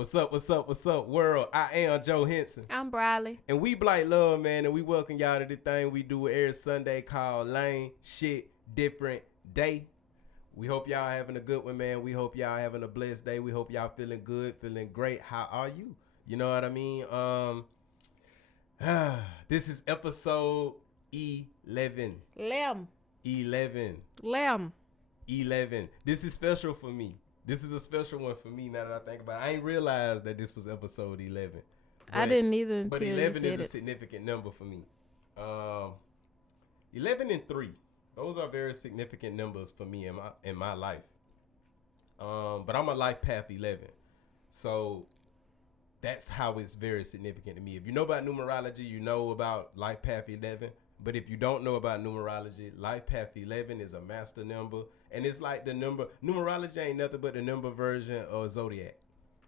What's up, world? I am Joe Henson. I'm Briley. And we Blight Love, man, and we welcome y'all to the thing we do every Sunday called L.A.M.E. Shit Different Day. We hope y'all having a good one, man. We hope y'all having a blessed day. We hope y'all feeling good, feeling great. How are you? You know what I mean? This is episode 11. L.A.M.E. 11. L.A.M.E. 11. This is special for me. This is a special one for me now that I think about it. I ain't realized that this was episode 11. I didn't either until But 11 you is said a it. significant number for me. 11 and 3. Those are very significant numbers for me in my life. But I'm a life path 11. So that's how it's very significant to me. If you know about numerology, you know about life path 11. But if you don't know about numerology, life path 11 is a master number. And it's like the number, numerology ain't nothing but the number version of zodiac.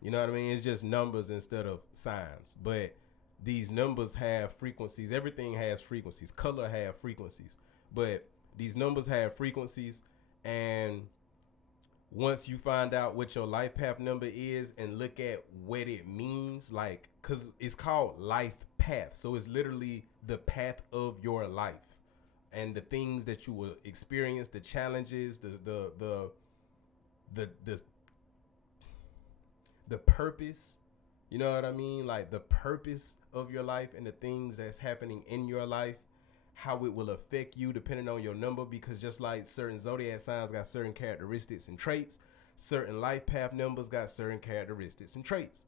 You know what I mean? It's just numbers instead of signs. But these numbers have frequencies. Everything has frequencies. Color have frequencies. But these numbers have frequencies. And once you find out what your life path number is and look at what it means, like, because it's called life path. So it's literally the path of your life and the things that you will experience, the challenges, the purpose. You know what I mean? Like the purpose of your life and the things that's happening in your life, how it will affect you depending on your number. Because just like certain zodiac signs got certain characteristics and traits, certain life path numbers got certain characteristics and traits.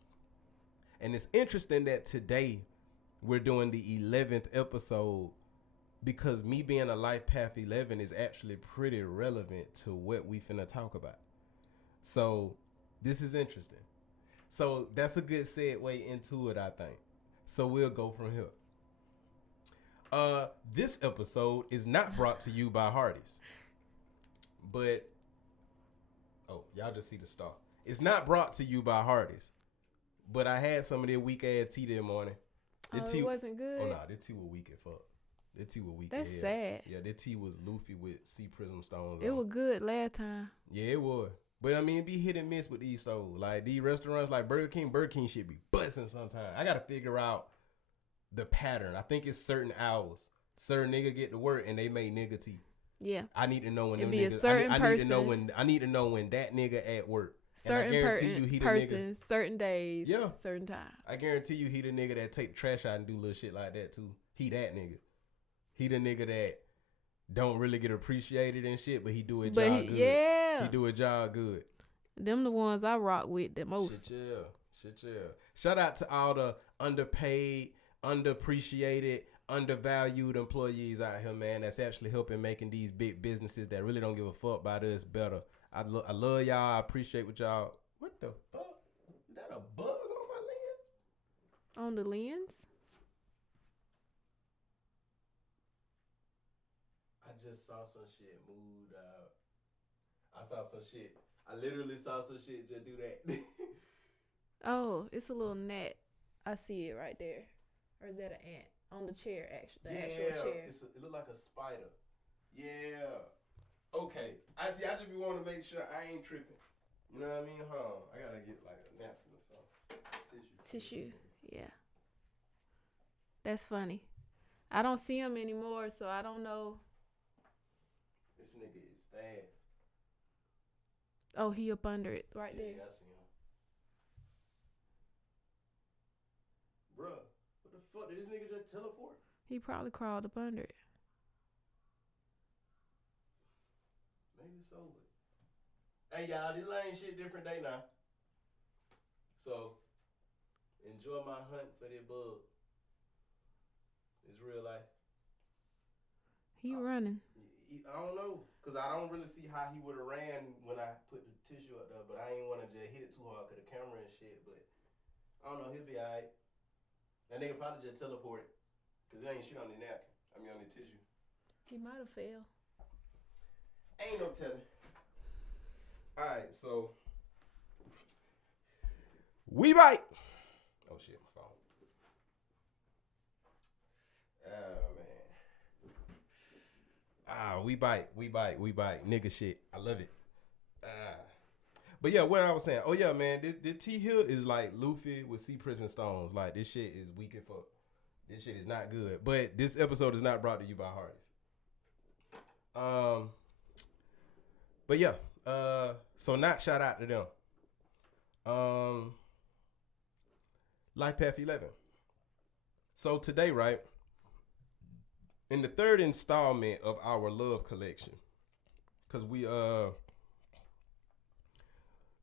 And it's interesting that today we're doing the 11th episode because me being a life path 11 is actually pretty relevant to what we finna talk about. So this is interesting. So that's a good segue into it, I think. So we'll go from here. This episode is not brought to you by Hardee's. But, y'all just see the star. It's not brought to you by Hardee's. But I had some of their weak ass tea this morning. It wasn't good. Oh, nah, their tea was weak as fuck. Their tea was weak as hell. That's sad. Yeah, their tea was loofy with sea prism stones It on. was good last time. Yeah, it was. But I mean, it be hit and miss with these souls. Like these restaurants like Burger King should be busting sometimes. I gotta figure out the pattern. I think it's certain hours. Certain nigga get to work and they make nigga tea. Yeah. I need to know when It'd them be niggas. a certain I need to know person. when. I need to know when that nigga at work. Certain and I guarantee you he the person, certain days, Yeah. certain time. I guarantee you he the nigga that take the trash out and do little shit like that too. He that nigga. He the nigga that don't really get appreciated and shit, but he do a job good. Yeah. He do a job good. Them the ones I rock with the most. Shit, yeah. Shout out to all the underpaid, underappreciated, undervalued employees out here, man. That's actually helping making these big businesses that really don't give a fuck about us better. I love y'all. I appreciate what y'all. What the fuck? Is that a bug on my lens? On the lens? I just saw some shit moved out. I saw some shit. I literally saw some shit just do that. Oh, it's a little gnat. I see it right there. Or is that an ant? On the chair, actually. The actual chair. It look like a spider. Yeah. Okay. I just be wanting to make sure I ain't tripping. You know what I mean? Hold on. I gotta get like a napkin or something. Tissue. Yeah. That's funny. I don't see him anymore, so I don't know. This nigga is fast. Oh, he up under it right there. Yeah, I see him. Bruh, what the fuck? Did this nigga just teleport? He probably crawled up under it. Maybe so. But... Hey, y'all, this L.A.M.E. shit different day now. So, enjoy my hunt for that bug. It's real life. He running. I don't know, because I don't really see how he would have ran when I put the tissue up there, but I ain't want to just hit it too hard because the camera and shit, but I don't know, he'll be all right. That nigga probably just teleported, because there ain't shit on the napkin. I mean, on the tissue. He might have failed. Ain't no telling. All right, so we bite. Oh, shit, my phone. Oh, man. We bite. Nigga shit. I love it. But yeah, what I was saying. Oh yeah, man, this T Hill is like Luffy with Sea Prison Stones. Like this shit is weak as fuck. This shit is not good. But this episode is not brought to you by Hardee's. But yeah, so not shout out to them. Life Path 11. So today, right, in the third installment of our love collection, because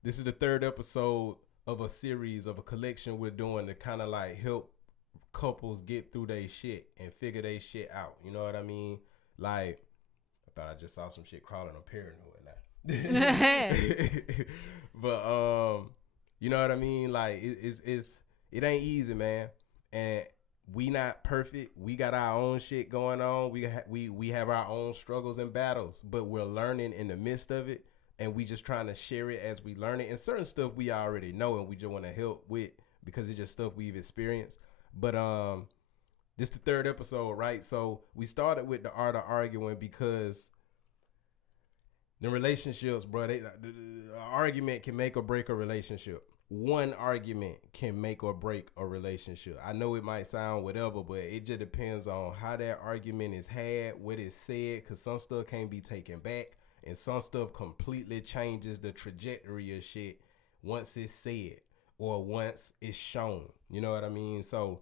this is the third episode of a series of a collection we're doing to kind of like help couples get through their shit and figure their shit out. You know what I mean? Like, I thought I just saw some shit crawling on paranoid now. But you know what I mean? Like it ain't easy, man. And we not perfect. We got our own shit going on. We have our own struggles and battles, but we're learning in the midst of it, and we just trying to share it as we learn it. And certain stuff we already know, and we just want to help with because it's just stuff we've experienced. But this the third episode, right? So we started with the art of arguing because the relationships, bro, the argument can make or break a relationship. One argument can make or break a relationship. I know it might sound whatever, but it just depends on how that argument is had, what is said, because some stuff can't be taken back, and some stuff completely changes the trajectory of shit once it's said or once it's shown. You know what I mean? So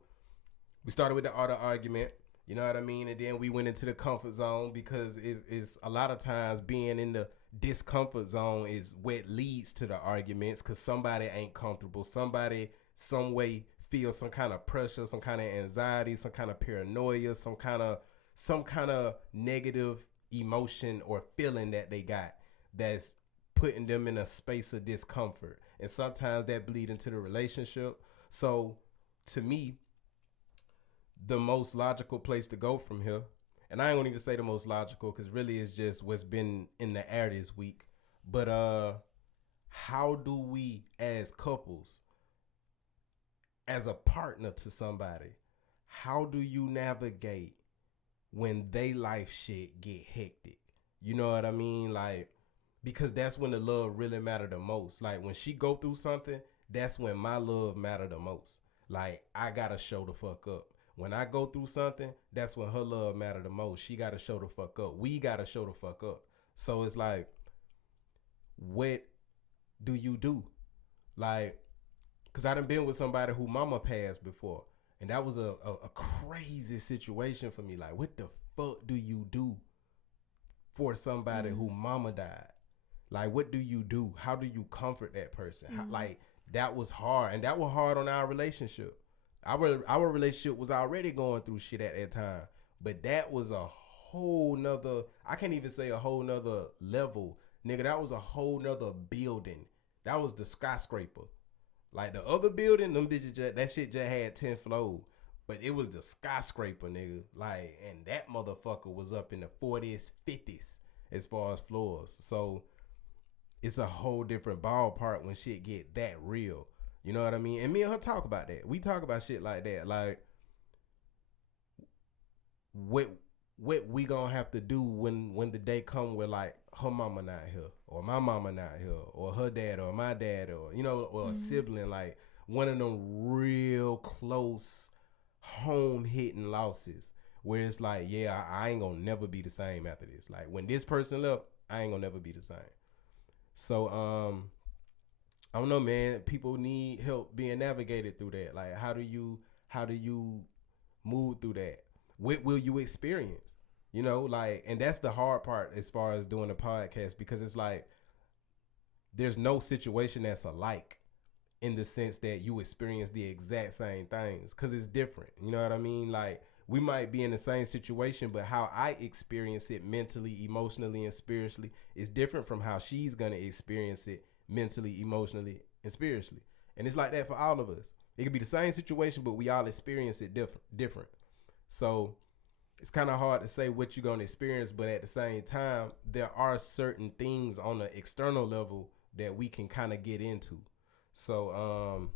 we started with the art of argument. You know what I mean? And then we went into the comfort zone because it's a lot of times being in the discomfort zone is what leads to the arguments because somebody ain't comfortable. Somebody, some way, feels some kind of pressure, some kind of anxiety, some kind of paranoia, some kind of negative emotion or feeling that they got that's putting them in a space of discomfort. And sometimes that bleed into the relationship. So to me, the most logical place to go from here, and I ain't gonna even say the most logical because really it's just what's been in the air this week, but how do we as couples, as a partner to somebody, how do you navigate when they life shit get hectic? You know what I mean? Like, because that's when the love really matter the most. Like when she go through something, that's when my love matter the most. Like I gotta show the fuck up. When I go through something, that's when her love matter the most. She got to show the fuck up. We got to show the fuck up. So it's like, what do you do? Like, because I done been with somebody who mama passed before. And that was a crazy situation for me. Like, what the fuck do you do for somebody who mama died? Like, what do you do? How do you comfort that person? How, like, that was hard. And that was hard on our relationship. Our relationship was already going through shit at that time, but that was a whole nother, I can't even say a whole nother level, nigga. That was a whole nother building. That was the skyscraper. Like the other building, them bitches that shit just had 10 floors, but it was the skyscraper, nigga. Like, and that motherfucker was up in the 40s, 50s as far as floors. So it's a whole different ballpark when shit get that real. You know what I mean? And me and her talk about that. We talk about shit like that. Like, what we gonna have to do when the day come where like her mama not here, or my mama not here, or her dad, or my dad, or you know, or a sibling, like one of them real close home hitting losses where it's like, yeah, I ain't gonna never be the same after this. Like when this person left, I ain't gonna never be the same. So I don't know, man. People need help being navigated through that. Like, how do you move through that? What will you experience? You know, like, and that's the hard part as far as doing a podcast, because it's like there's no situation that's alike in the sense that you experience the exact same things, because it's different. You know what I mean? Like, we might be in the same situation, but how I experience it mentally, emotionally, and spiritually is different from how she's gonna experience it mentally, emotionally, and spiritually. And it's like that for all of us. It could be the same situation, but we all experience it different. So it's kind of hard to say what you're going to experience, but at the same time, there are certain things on the external level that we can kind of get into. So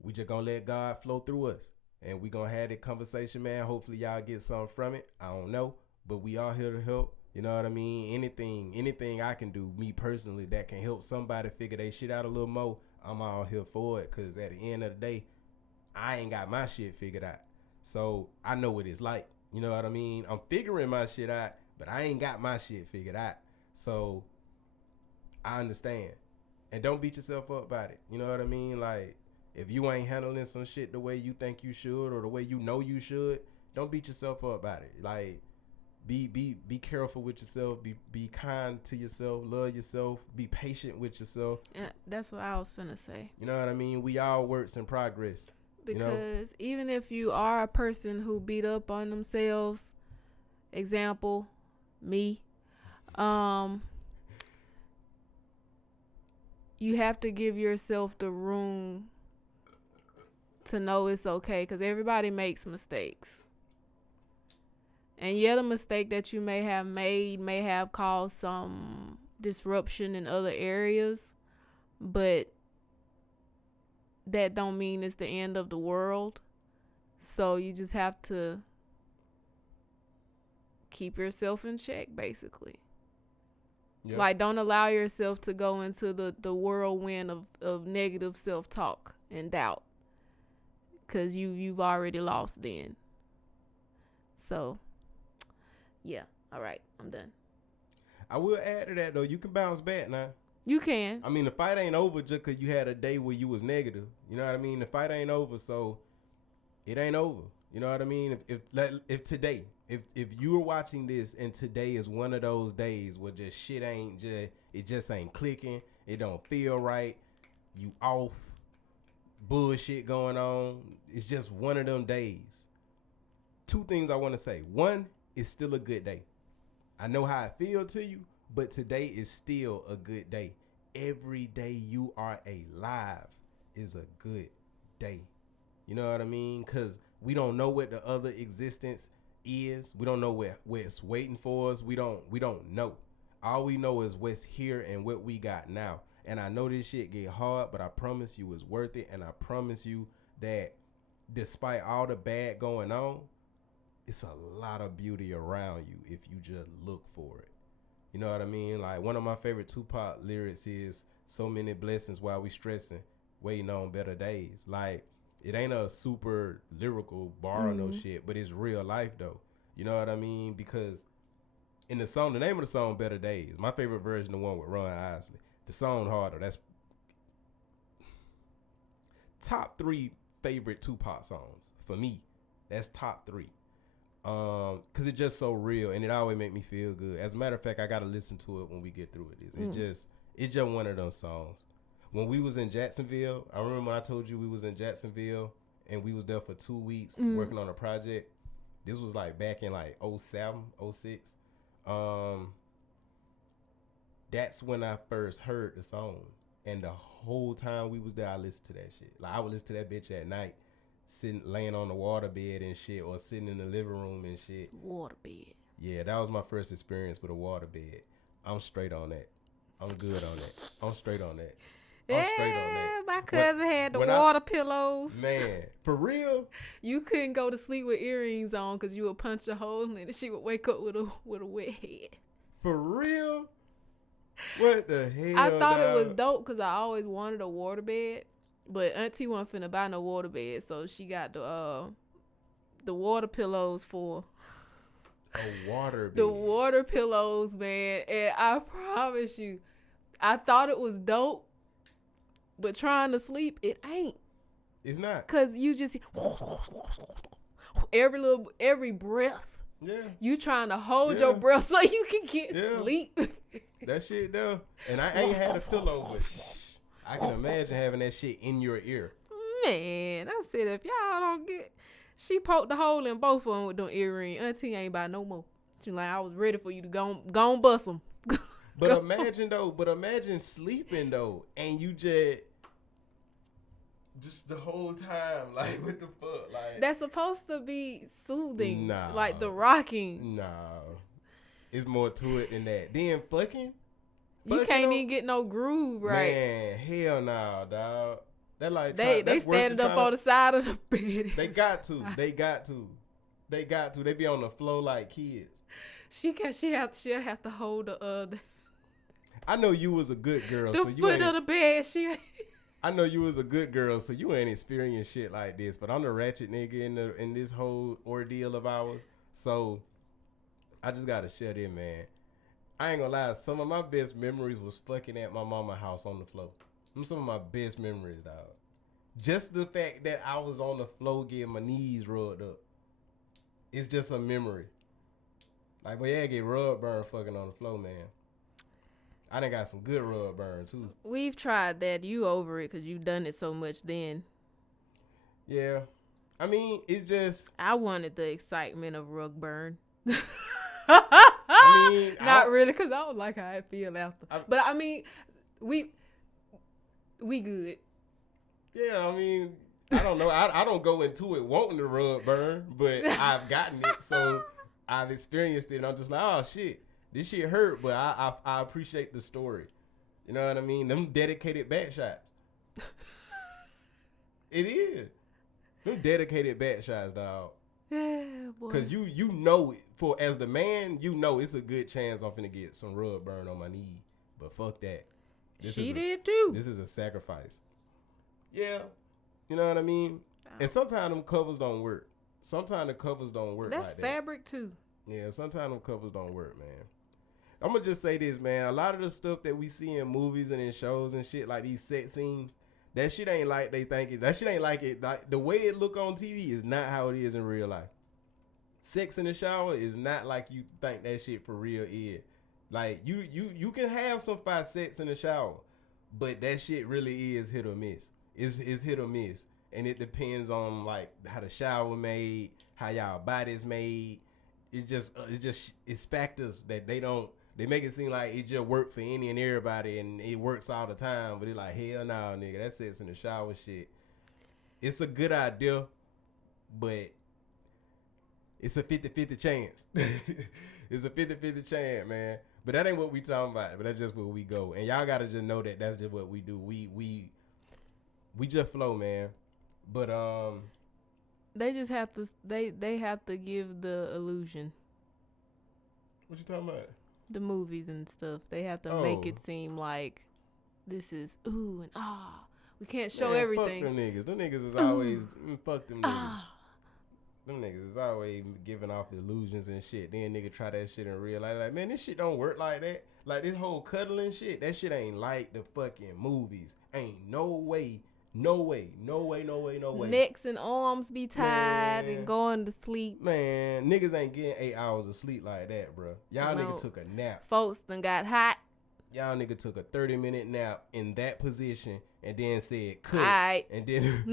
we just going to let God flow through us. And we going to have that conversation, man. Hopefully y'all get something from it. I don't know. But we are here to help. You know what I mean? Anything I can do, me personally, that can help somebody figure their shit out a little more, I'm all here for it. Cause at the end of the day, I ain't got my shit figured out. So I know what it's like. You know what I mean? I'm figuring my shit out, but I ain't got my shit figured out. So I understand. And don't beat yourself up about it. You know what I mean? Like, if you ain't handling some shit the way you think you should or the way you know you should, don't beat yourself up about it. Like, be careful with yourself. Be kind to yourself. Love yourself. Be patient with yourself. Yeah, that's what I was finna say. You know what I mean? We all works in progress. Because even if you are a person who beat up on themselves, example, me, you have to give yourself the room to know it's okay, because everybody makes mistakes. And yet a mistake that you may have made may have caused some disruption in other areas, but that don't mean it's the end of the world. So you just have to keep yourself in check, basically. Yep. Like, don't allow yourself to go into the whirlwind of negative self-talk and doubt, because you've already lost then. So, yeah. All right. I'm done. I will add to that, though. You can bounce back now. You can. I mean, the fight ain't over just because you had a day where you was negative. You know what I mean? The fight ain't over, so it ain't over. You know what I mean? If today, if you were watching this and today is one of those days where just shit it just ain't clicking, it don't feel right, you off, bullshit going on, it's just one of them days. Two things I want to say. One, it's still a good day. I know how it feel to you, but today is still a good day. Every day you are alive is a good day. You know what I mean? Because we don't know what the other existence is. We don't know where it's waiting for us. We don't know. All we know is what's here and what we got now. And I know this shit get hard, but I promise you it's worth it. And I promise you that despite all the bad going on, it's a lot of beauty around you if you just look for it. You know what I mean? Like, one of my favorite Tupac lyrics is, so many blessings while we stressing, waiting on better days. Like, it ain't a super lyrical bar or no shit, but it's real life though. You know what I mean? Because in the song, the name of the song, Better Days, my favorite version, the one with Ron Isley. The song Harder, that's top 3 favorite Tupac songs for me. That's top 3. Cause it's just so real and it always make me feel good. As a matter of fact, I gotta listen to it when we get through it. It's just one of those songs. When we was in Jacksonville, I remember when I told you we was in Jacksonville and we was there for 2 weeks working on a project. This was like back in like 07, 06. That's when I first heard the song. And the whole time we was there, I listened to that shit. Like, I would listen to that bitch at night, laying on the waterbed and shit, or sitting in the living room and shit. Waterbed. Yeah, that was my first experience with a waterbed. I'm straight on that. I'm good on that. I'm straight on that. I'm straight on that. My cousin had the water pillows. Man, for real? You couldn't go to sleep with earrings on because you would punch a hole in it and she would wake up with a wet head. For real? What the hell? I thought it was dope because I always wanted a waterbed. But Auntie wasn't finna buy no waterbed, so she got the water pillows for a water bed. The water pillows, man. And I promise you, I thought it was dope, but trying to sleep, it ain't. It's not. Cause you just every breath. Yeah. You trying to hold your breath so you can get sleep. That shit though. And I ain't had a pillow, but I can imagine having that shit in your ear. Man, I said, if y'all don't get... She poked the hole in both of them with them earrings. Auntie ain't buy no more. She like, I was ready for you to go and bust them. But imagine sleeping though, and you just the whole time, like, what the fuck? Like, that's supposed to be soothing. Nah. Like the rocking. No. It's more to it than that. Then fucking you can't even get no groove right. Man, hell no, dog. That like they standing up on the side of the bed. They got to. They be on the floor like kids. She'll have to hold the I know you was a good girl, the so you foot ain't. of the bed. I know you was a good girl, so you ain't experienced shit like this. But I'm the ratchet nigga in this whole ordeal of ours. So I just gotta shut in, man. I ain't gonna lie. Some of my best memories was fucking at my mama's house on the floor. Them some of my best memories, dog. Just the fact that I was on the floor getting my knees rubbed up. It's just a memory. Like, but yeah, get rub burn fucking on the floor, man. I done got some good rub burn too. We've tried that. You over it because you've done it so much then. Yeah. I mean, it's just. I wanted the excitement of rug burn. I mean, not really, because I don't like how I feel after. But I mean, we good. Yeah, I mean, I don't know. I don't go into it wanting the rug burn, but I've gotten it, so I've experienced it, and I'm just like, oh shit, this shit hurt, but I appreciate the story. You know what I mean? Them dedicated back shots. It is. Them dedicated back shots, dog. Yeah, boy. Cause you know, for as the man, you know it's a good chance I'm finna get some rub burn on my knee. But fuck that. She did too. This is a sacrifice. Yeah, you know what I mean. And sometimes them covers don't work. Sometimes the covers don't work. That's like fabric too. Yeah, sometimes them covers don't work, man. I'm gonna just say this, man. A lot of the stuff that we see in movies and in shows and shit, like these sex scenes, that shit ain't like they think it. That shit ain't like it. Like the way it look on TV is not how it is in real life. Sex in the shower is not like you think that shit for real is. Like you can have some fine sex in the shower, but that shit really is hit or miss. It's hit or miss, and it depends on like how the shower made, how y'all body's made. It's factors that they make it seem like it just work for any and everybody, and it works all the time. But it's like, hell no, nigga, that sex in the shower shit. It's a good idea, but it's a 50-50 chance. It's a 50-50 chance, man. But that ain't what we talking about. But that's just where we go. And y'all gotta just know that that's just what we do. We just flow, man. But they just have to they have to give the illusion. What you talking about? The movies and stuff. They have to make it seem like this is ooh and ah. We can't show everything. Fuck them niggas. Them niggas is always fuck them niggas. Them niggas is always giving off illusions and shit. Then nigga try that shit in real life. Like, man, this shit don't work like that. Like, this whole cuddling shit, that shit ain't like the fucking movies. Ain't no way. No way. Necks and arms be tied and going to sleep. Man, niggas ain't getting 8 hours of sleep like that, bro. Y'all nigga took a nap. Folks done got hot. Y'all nigga took a 30-minute nap in that position and then said, cut. All right. And then...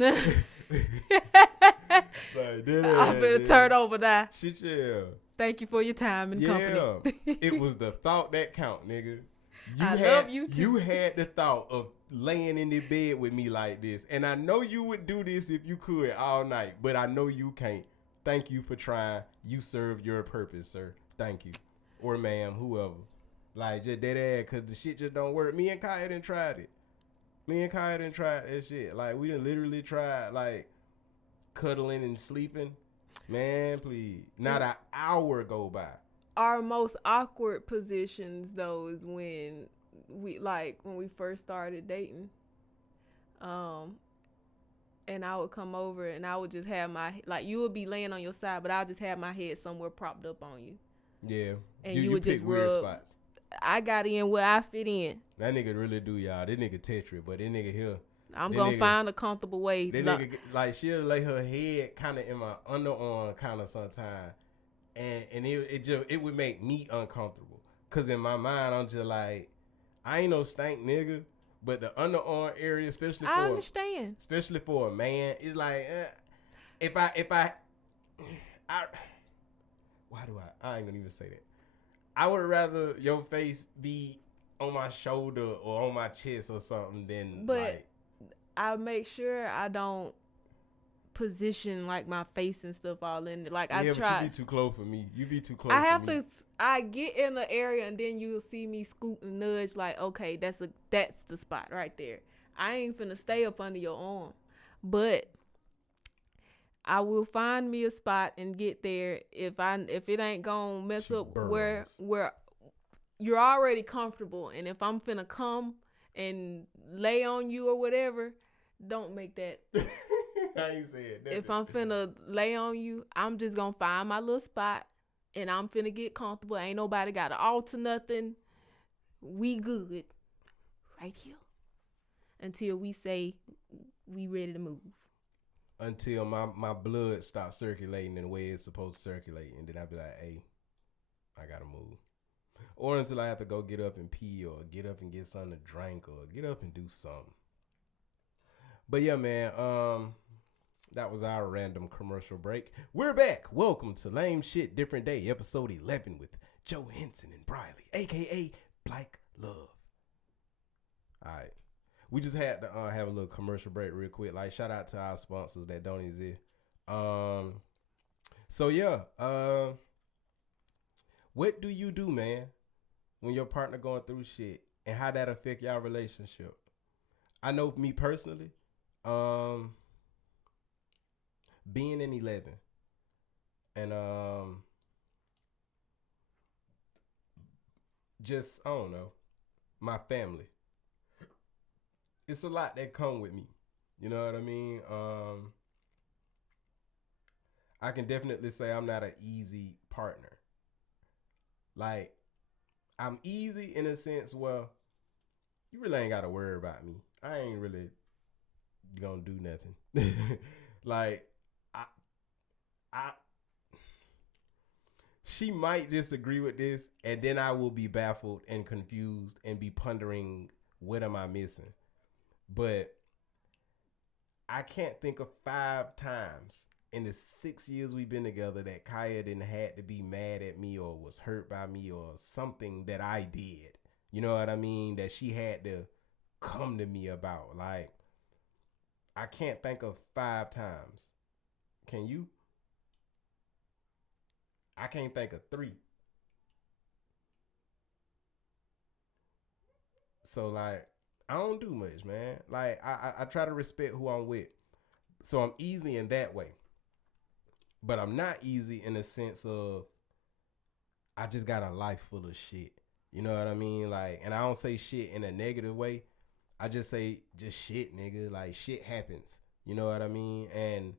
I'm finna turn over now. Shit, yeah. Thank you for your time and company. It was the thought that count, nigga. I love you too. You had the thought of laying in the bed with me like this. And I know you would do this if you could all night, but I know you can't. Thank you for trying. You served your purpose, sir. Thank you. Or ma'am, whoever. Like, just dead ass, because the shit just don't work. Me and Kaya done tried it. That shit. Like, we done literally tried, like, cuddling and sleeping. Man, please. Not an hour go by. Our most awkward positions, though, is when we first started dating. And I would come over and I would just have you would be laying on your side, but I'll just have my head somewhere propped up on you. Yeah. And you would just weird spots. I got in where I fit in. That nigga really do, y'all. This nigga Tetris, but this nigga here. I'm going to find a comfortable way. That nigga, like, she'll lay her head kind of in my underarm kind of sometime. And it would make me uncomfortable. Because in my mind, I'm just like, I ain't no stank nigga. But the underarm area, especially for a man, it's like, why do I ain't gonna even say that. I would rather your face be on my shoulder or on my chest or something than I make sure I don't position like my face and stuff all in it. Like, I try. But you be too close for me. I get in the area and then you'll see me scoot and nudge like, okay, that's the spot right there. I ain't finna stay up under your arm. But I will find me a spot and get there. If it ain't gonna mess She up burrows. where you're already comfortable, and if I'm finna come and lay on you or whatever, don't make that. How you say it? If I'm finna lay on you, I'm just gonna find my little spot and I'm finna get comfortable. Ain't nobody got to alter nothing. We good right here until we say we ready to move. Until my blood stops circulating in the way it's supposed to circulate, and then I'll be like, hey, I gotta move. Or until I have to go get up and pee, or get up and get something to drink, or get up and do something. But yeah, man, that was our random commercial break. We're back. Welcome to Lame Shit Different Day, episode 11 with Joe Henson and Briley, aka Black Love. All right. We just had to have a little commercial break real quick. Like, shout out to our sponsors that don't exist. So yeah, what do you do, man, when your partner going through shit, and how that affect y'all relationship? I know me personally, being in 11 and just, I don't know, my family. It's a lot that come with me. You know what I mean? I can definitely say I'm not an easy partner. Like, I'm easy in a sense, well, you really ain't got to worry about me. I ain't really gonna do nothing. Like, she might disagree with this, and then I will be baffled and confused and be pondering, what am I missing? But I can't think of 5 times in the 6 years we've been together that Kaya didn't had to be mad at me or was hurt by me or something that I did. You know what I mean? That she had to come to me about. Like, I can't think of 5 times. Can you? I can't think of 3. So, like, I don't do much, man. Like, I try to respect who I'm with. So I'm easy in that way. But I'm not easy in the sense of I just got a life full of shit. You know what I mean? Like, and I don't say shit in a negative way. I just say just shit, nigga. Like, shit happens. You know what I mean? And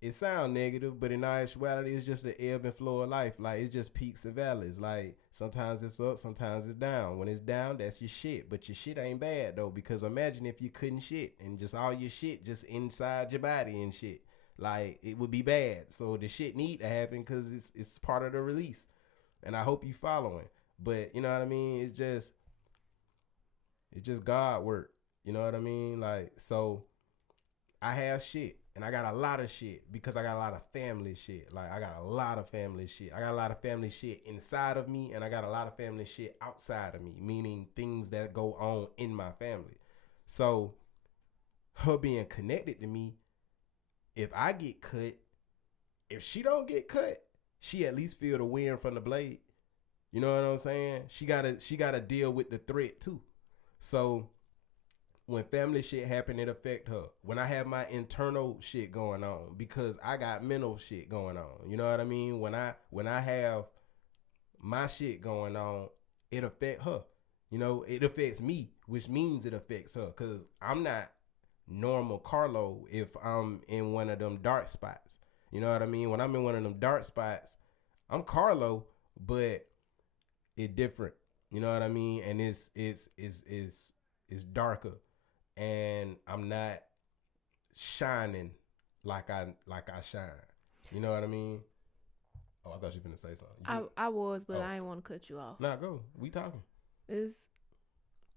it sounds negative, but in actuality, it's just the ebb and flow of life. Like, it's just peaks and valleys. Like, sometimes it's up, sometimes it's down. When it's down, that's your shit. But your shit ain't bad, though, because imagine if you couldn't shit and just all your shit just inside your body and shit. Like, it would be bad. So the shit need to happen because it's part of the release. And I hope you following. But, you know what I mean? It's just God work. You know what I mean? Like, so I have shit. And I got a lot of shit because I got a lot of family shit. Like, I got a lot of family shit. I got a lot of family shit inside of me, and I got a lot of family shit outside of me, meaning things that go on in my family. So, her being connected to me, if I get cut, if she don't get cut, she at least feel the wind from the blade. You know what I'm saying? She gotta deal with the threat too. So, when family shit happen, it affect her. When I have my internal shit going on, because I got mental shit going on. You know what I mean? When I have my shit going on, it affect her. You know, it affects me, which means it affects her. Cause I'm not normal Carlo if I'm in one of them dark spots. You know what I mean? When I'm in one of them dark spots, I'm Carlo, but it different. You know what I mean? And it's darker. And I'm not shining like I shine. You know what I mean? Oh, I thought you were gonna say something. I was, but I didn't want to cut you off. Nah, go. We talking. It's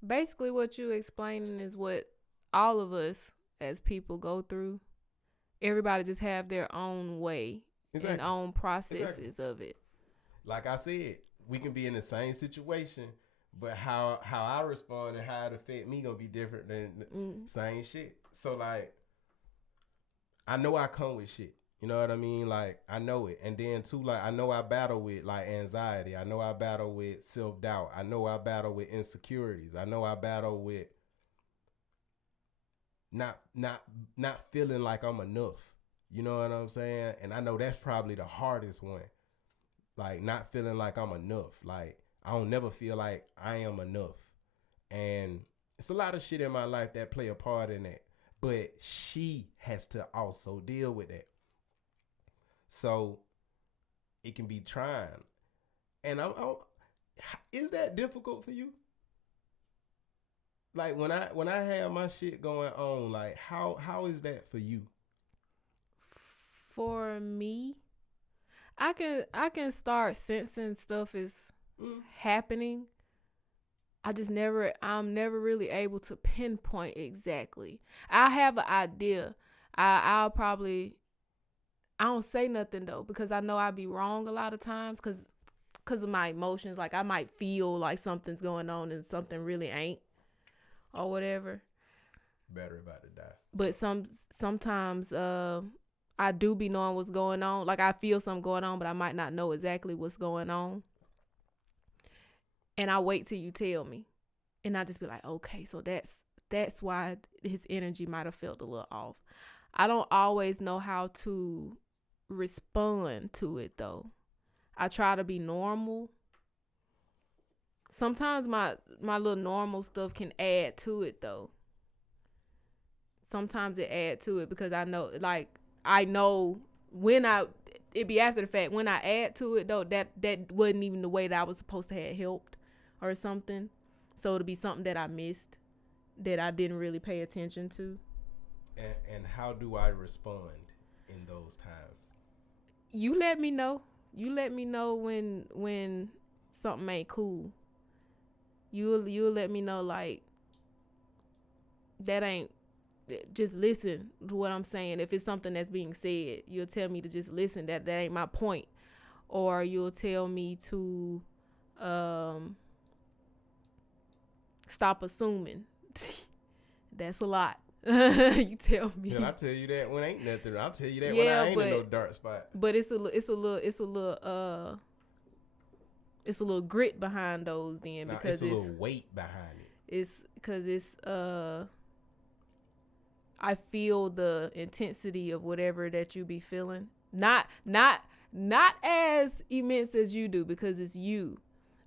basically what you explaining is what all of us as people go through. Everybody just have their own way and own processes of it. Like I said, we can be in the same situation, but how I respond and how it affect me gonna be different than the same shit. So, like, I know I come with shit. You know what I mean? Like, I know it. And then too, like, I know I battle with like anxiety. I know I battle with self-doubt. I know I battle with insecurities. I know I battle with not feeling like I'm enough. You know what I'm saying? And I know that's probably the hardest one. Like not feeling like I'm enough. Like I don't never feel like I am enough. And it's a lot of shit in my life that play a part in that. But she has to also deal with that. So it can be trying. And is that difficult for you? Like when I have my shit going on, like how is that for you? For me, I can start sensing stuff is happening. I'm never really able to pinpoint exactly. I have an idea. I don't say nothing though because I know I'd be wrong a lot of times because of my emotions. Like I might feel like something's going on and something really ain't or whatever. Battery about to die. But sometimes I do be knowing what's going on. Like I feel something going on, but I might not know exactly what's going on. And I wait till you tell me. And I just be like, okay, so that's why his energy might have felt a little off. I don't always know how to respond to it though. I try to be normal. Sometimes my little normal stuff can add to it though. Sometimes it add to it because I know when it be after the fact when I add to it though that wasn't even the way that I was supposed to have helped or something. So it'll be something that I missed that I didn't really pay attention to. And how do I respond in those times? You let me know. You let me know when something ain't cool. You'll let me know like that ain't. Just listen to what I'm saying. If it's something that's being said, you'll tell me to just listen. That ain't my point. Or you'll tell me to stop assuming. That's a lot. You tell me. Yeah, I tell you that when ain't nothing. I'll tell you that when I ain't in no dark spot. But it's a little grit behind those then because it's a little weight behind it. It's because it's I feel the intensity of whatever that you be feeling. Not as immense as you do because it's you,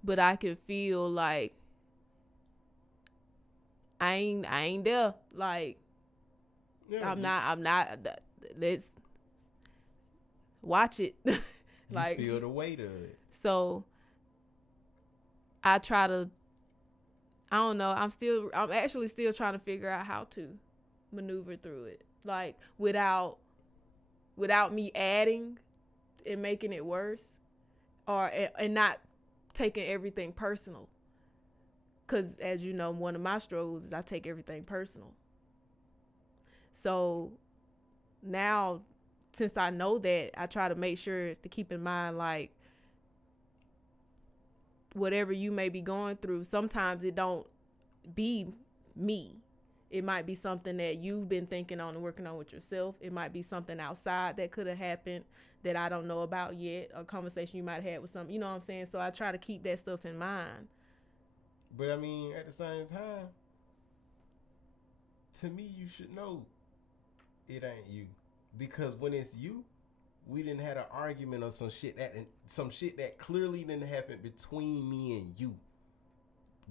but I can feel like I ain't there. Like yeah, I'm not. Let's watch it. Like you feel the weight of it. So I try to. I don't know. I'm actually still trying to figure out how to maneuver through it, like without me adding and making it worse, and not taking everything personal. Because as you know, one of my struggles is I take everything personal. So now, since I know that, I try to make sure to keep in mind like whatever you may be going through. Sometimes it don't be me. It might be something that you've been thinking on and working on with yourself. It might be something outside that could have happened that I don't know about yet, a conversation you might have had with something, you know what I'm saying? So I try to keep that stuff in mind. But I mean, at the same time, to me, you should know it ain't you. Because when it's you, we didn't have an argument or some shit that clearly didn't happen between me and you.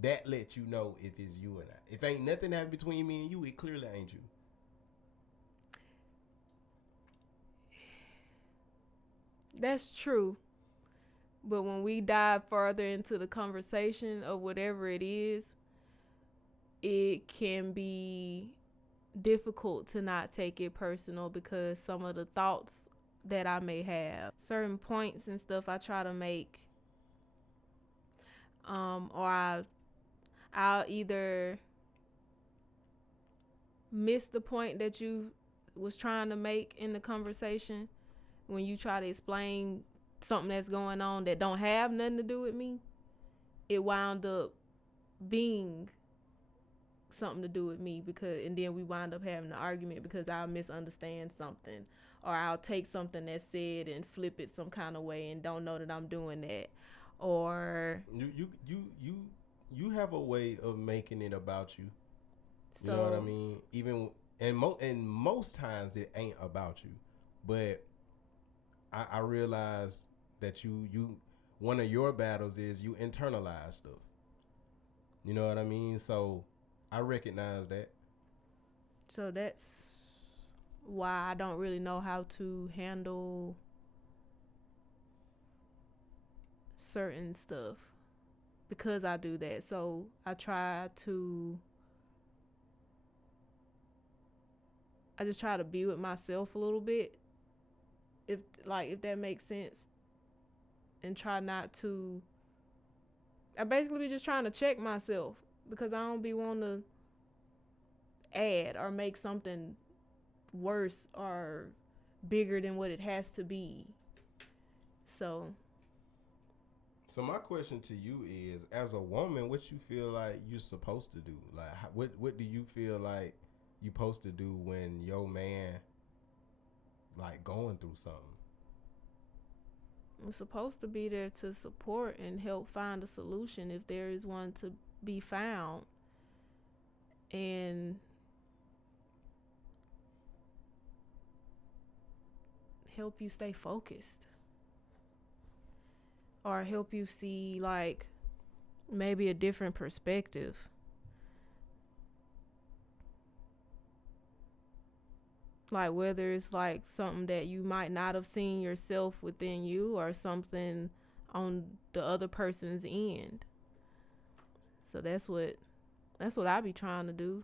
That lets you know if it's you or not. If ain't nothing happened between me and you, it clearly ain't you. That's true. But when we dive further into the conversation of whatever it is, it can be difficult to not take it personal because some of the thoughts that I may have, certain points and stuff I try to make, or I'll either miss the point that you was trying to make in the conversation when you try to explain something that's going on that don't have nothing to do with me. It wound up being something to do with me and then we wind up having an argument because I'll misunderstand something or I'll take something that's said and flip it some kind of way and don't know that I'm doing that. Or you have a way of making it about you. You know what I mean? Even and most times it ain't about you, But I realized that you one of your battles is you internalize stuff. You know what I mean? So I recognize that. So that's why I don't really know how to handle certain stuff, because I do that. So I just try to be with myself a little bit, if that makes sense, and try not to. I basically be just trying to check myself, because I don't be wanting to add or make something worse or bigger than what it has to be. So my question to you is, as a woman, what you feel like you're supposed to do? Like, what do you feel like you supposed to do when your man like going through something? I'm supposed to be there to support and help find a solution if there is one to be found, and help you stay focused, or help you see like maybe a different perspective. Like whether it's like something that you might not have seen yourself within you, or something on the other person's end. So that's what I be trying to do.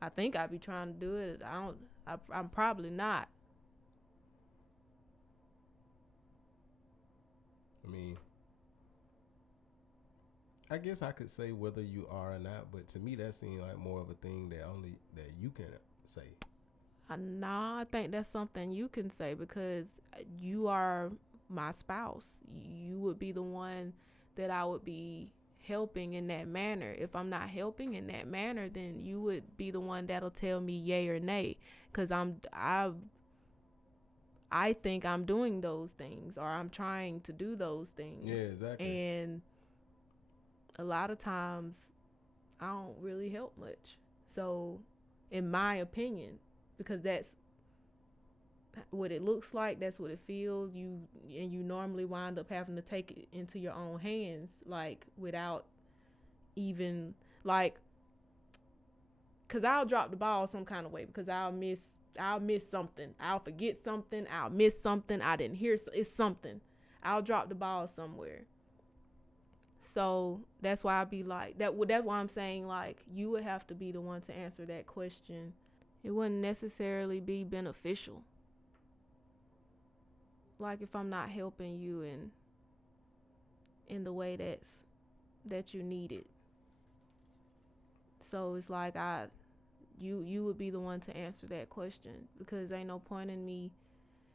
I think I be trying to do it. I'm probably not. I mean, I guess I could say whether you are or not, but to me that seems like more of a thing that you can say. Nah, I think that's something you can say, because you are my spouse. You would be the one that I would be helping in that manner. If I'm not helping in that manner, then you would be the one that'll tell me yay or nay, because I think I'm doing those things, or I'm trying to do those things. Yeah, exactly. And a lot of times I don't really help much. So, in my opinion, because that's what it looks like, that's what it feels, you normally wind up having to take it into your own hands, like without even like, because I'll drop the ball some kind of way, because I'll miss something, I'll forget something, I'll miss something, I didn't hear, it's something, I'll drop the ball somewhere. So that's why I be like that. That's why I'm saying, like, you would have to be the one to answer that question. It wouldn't necessarily be beneficial. Like if I'm not helping you in the way that you need it. So it's like you would be the one to answer that question, because ain't no point in me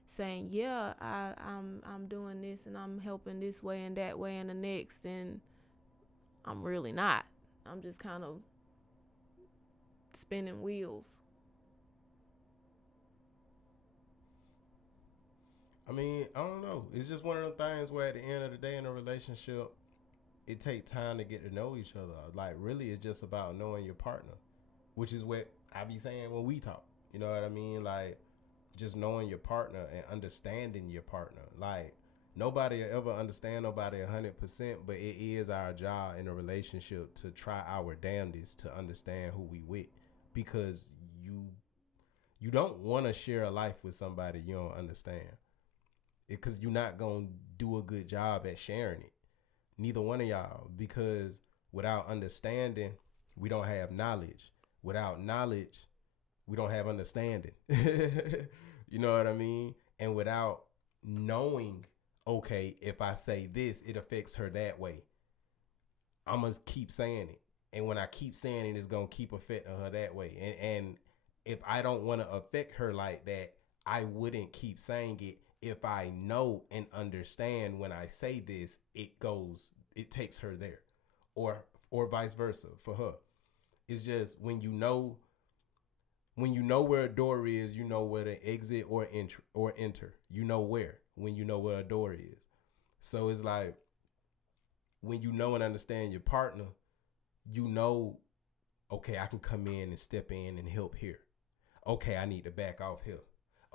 saying, yeah, I'm doing this and I'm helping this way and that way and the next, and I'm really not. I'm just kind of spinning wheels. I mean, I don't know. It's just one of those things where at the end of the day in a relationship, it takes time to get to know each other. Like, really, it's just about knowing your partner, which is what I be saying when we talk. You know what I mean? Like, just knowing your partner and understanding your partner. Like, nobody will ever understand nobody 100%, but it is our job in a relationship to try our damnedest to understand who we with, because you don't want to share a life with somebody you don't understand, because you're not going to do a good job at sharing it. Neither one of y'all, because without understanding, we don't have knowledge. Without knowledge, we don't have understanding. You know what I mean? And without knowing, okay, if I say this, it affects her that way, I'm going to keep saying it. And when I keep saying it, it's going to keep affecting her that way. And if I don't want to affect her like that, I wouldn't keep saying it. If I know and understand when I say this, it takes her there, or vice versa for her. It's just when you know where a door is, you know where to exit or enter. You know where when you know where a door is. So it's like when you know and understand your partner, you know, okay, I can come in and step in and help here. Okay, I need to back off here.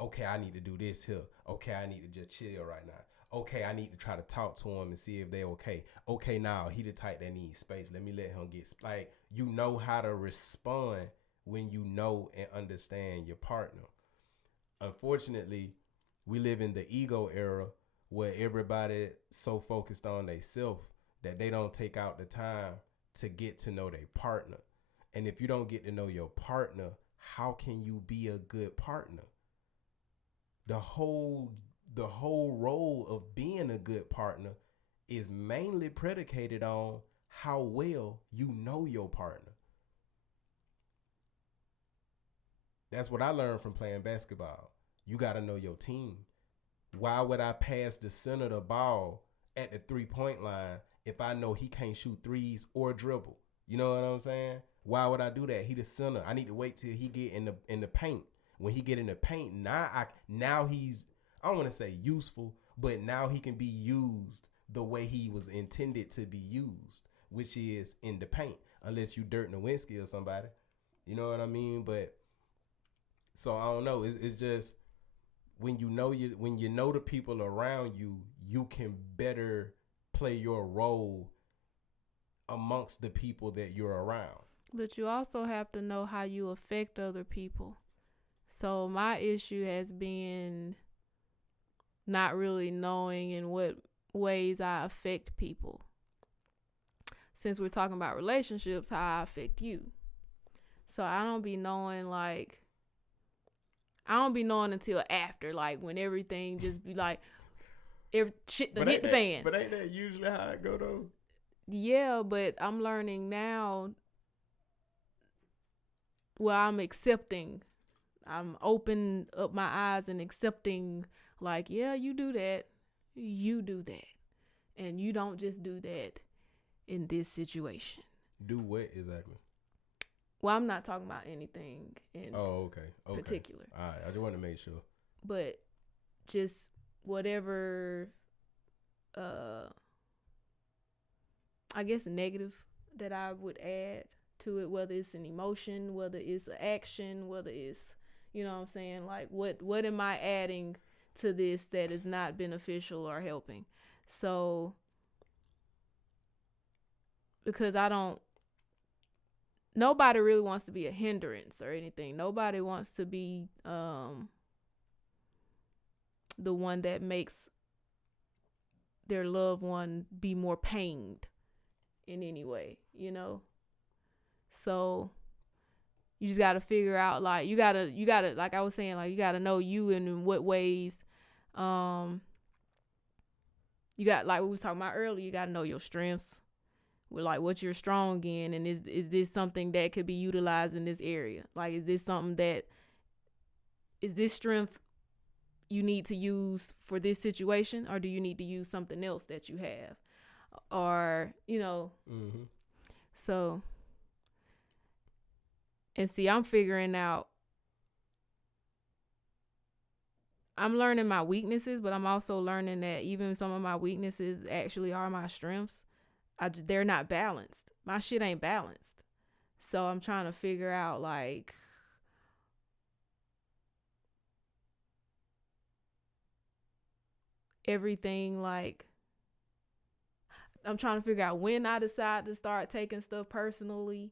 Okay, I need to do this here. Okay, I need to just chill right now. Okay, I need to try to talk to him and see if they're okay. Okay, now he the type that needs space. Let me let him get like you know how to respond when you know and understand your partner. Unfortunately, we live in the ego era where everybody so focused on themselves that they don't take out the time to get to know their partner. And if you don't get to know your partner, how can you be a good partner? The whole role of being a good partner is mainly predicated on how well you know your partner. That's what I learned from playing basketball. You got to know your team. Why would I pass the center the ball at the 3-point line if I know he can't shoot threes or dribble? You know what I'm saying? Why would I do that? He the center. I need to wait till he get in the paint. When he get in the paint, now he's, I don't want to say useful, but now he can be used the way he was intended to be used, which is in the paint, unless you Dirk Nowitzki or somebody. You know what I mean? But so I don't know. It's just when you know the people around you, you can better play your role amongst the people that you're around. But you also have to know how you affect other people. So my issue has been not really knowing in what ways I affect people. Since we're talking about relationships, how I affect you. So I don't be knowing until after, like when everything just be like, every shit done hit the fan. But ain't that usually how it go though? Yeah, but I'm learning now. Well, I'm accepting. I'm open up my eyes and accepting, like, yeah, you do that. You do that. And you don't just do that in this situation. Do what exactly? Well, I'm not talking about anything in particular. All right, I just want to make sure. But just whatever, I guess, negative that I would add to it, whether it's an emotion, whether it's an action, whether it's, you know what I'm saying? Like, what am I adding to this that is not beneficial or helping? So, because nobody really wants to be a hindrance or anything. Nobody wants to be the one that makes their loved one be more pained in any way, you know? So you just got to figure out, like, you got to, like I was saying, like, you got to know you and in what ways, you got, like we was talking about earlier, you got to know your strengths, like what you're strong in, and is this something that could be utilized in this area? Like, is this strength you need to use for this situation, or do you need to use something else that you have? Or, you know, So, and see, I'm learning my weaknesses, but I'm also learning that even some of my weaknesses actually are my strengths. They're not balanced. My shit ain't balanced. So I'm trying to figure out, like, everything, like, I'm trying to figure out when I decide to start taking stuff personally,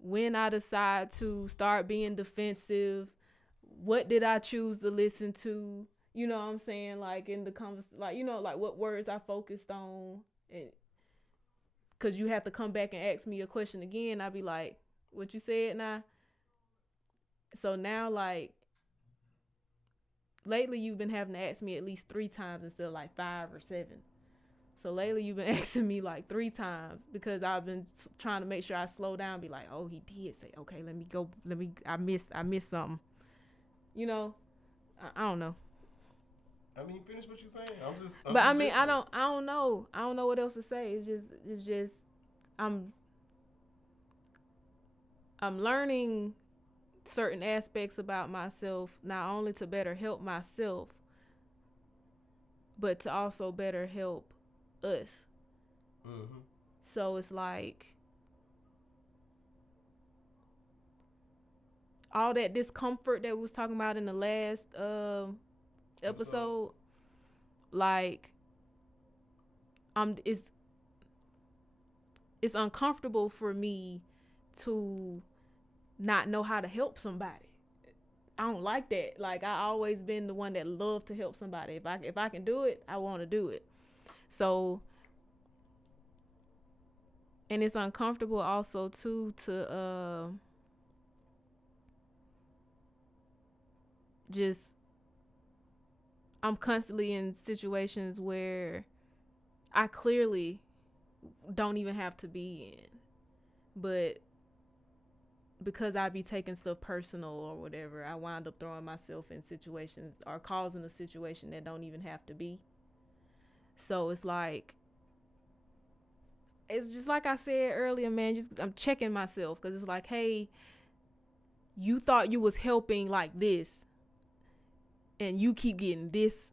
when I decide to start being defensive, what did I choose to listen to, you know what I'm saying, like, in the like, you know, like, what words I focused on, because you have to come back and ask me a question again. I'd be like, what you said now? So now, like, lately you've been having to ask me at least 3 times instead of like 5 or 7. So lately you've been asking me like 3 times because I've been trying to make sure I slow down, be like, oh, he did say, okay, let me go. I missed something. You know, I don't know. I mean, finish what you're saying. I'm just listening. I don't know. I don't know what else to say. It's just, I'm learning certain aspects about myself, not only to better help myself, but to also better help us. So it's like, all that discomfort that we was talking about in the last episode, like it's uncomfortable for me to not know how to help somebody. I don't like that. Like, I always been the one that loved to help somebody. If I can do it, I want to do it. So, and it's uncomfortable also too to just, I'm constantly in situations where I clearly don't even have to be in, but because I be taking stuff personal or whatever, I wind up throwing myself in situations or causing a situation that don't even have to be. So it's like, it's just like I said earlier, man, I'm checking myself, because it's like, hey, you thought you was helping like this, and you keep getting this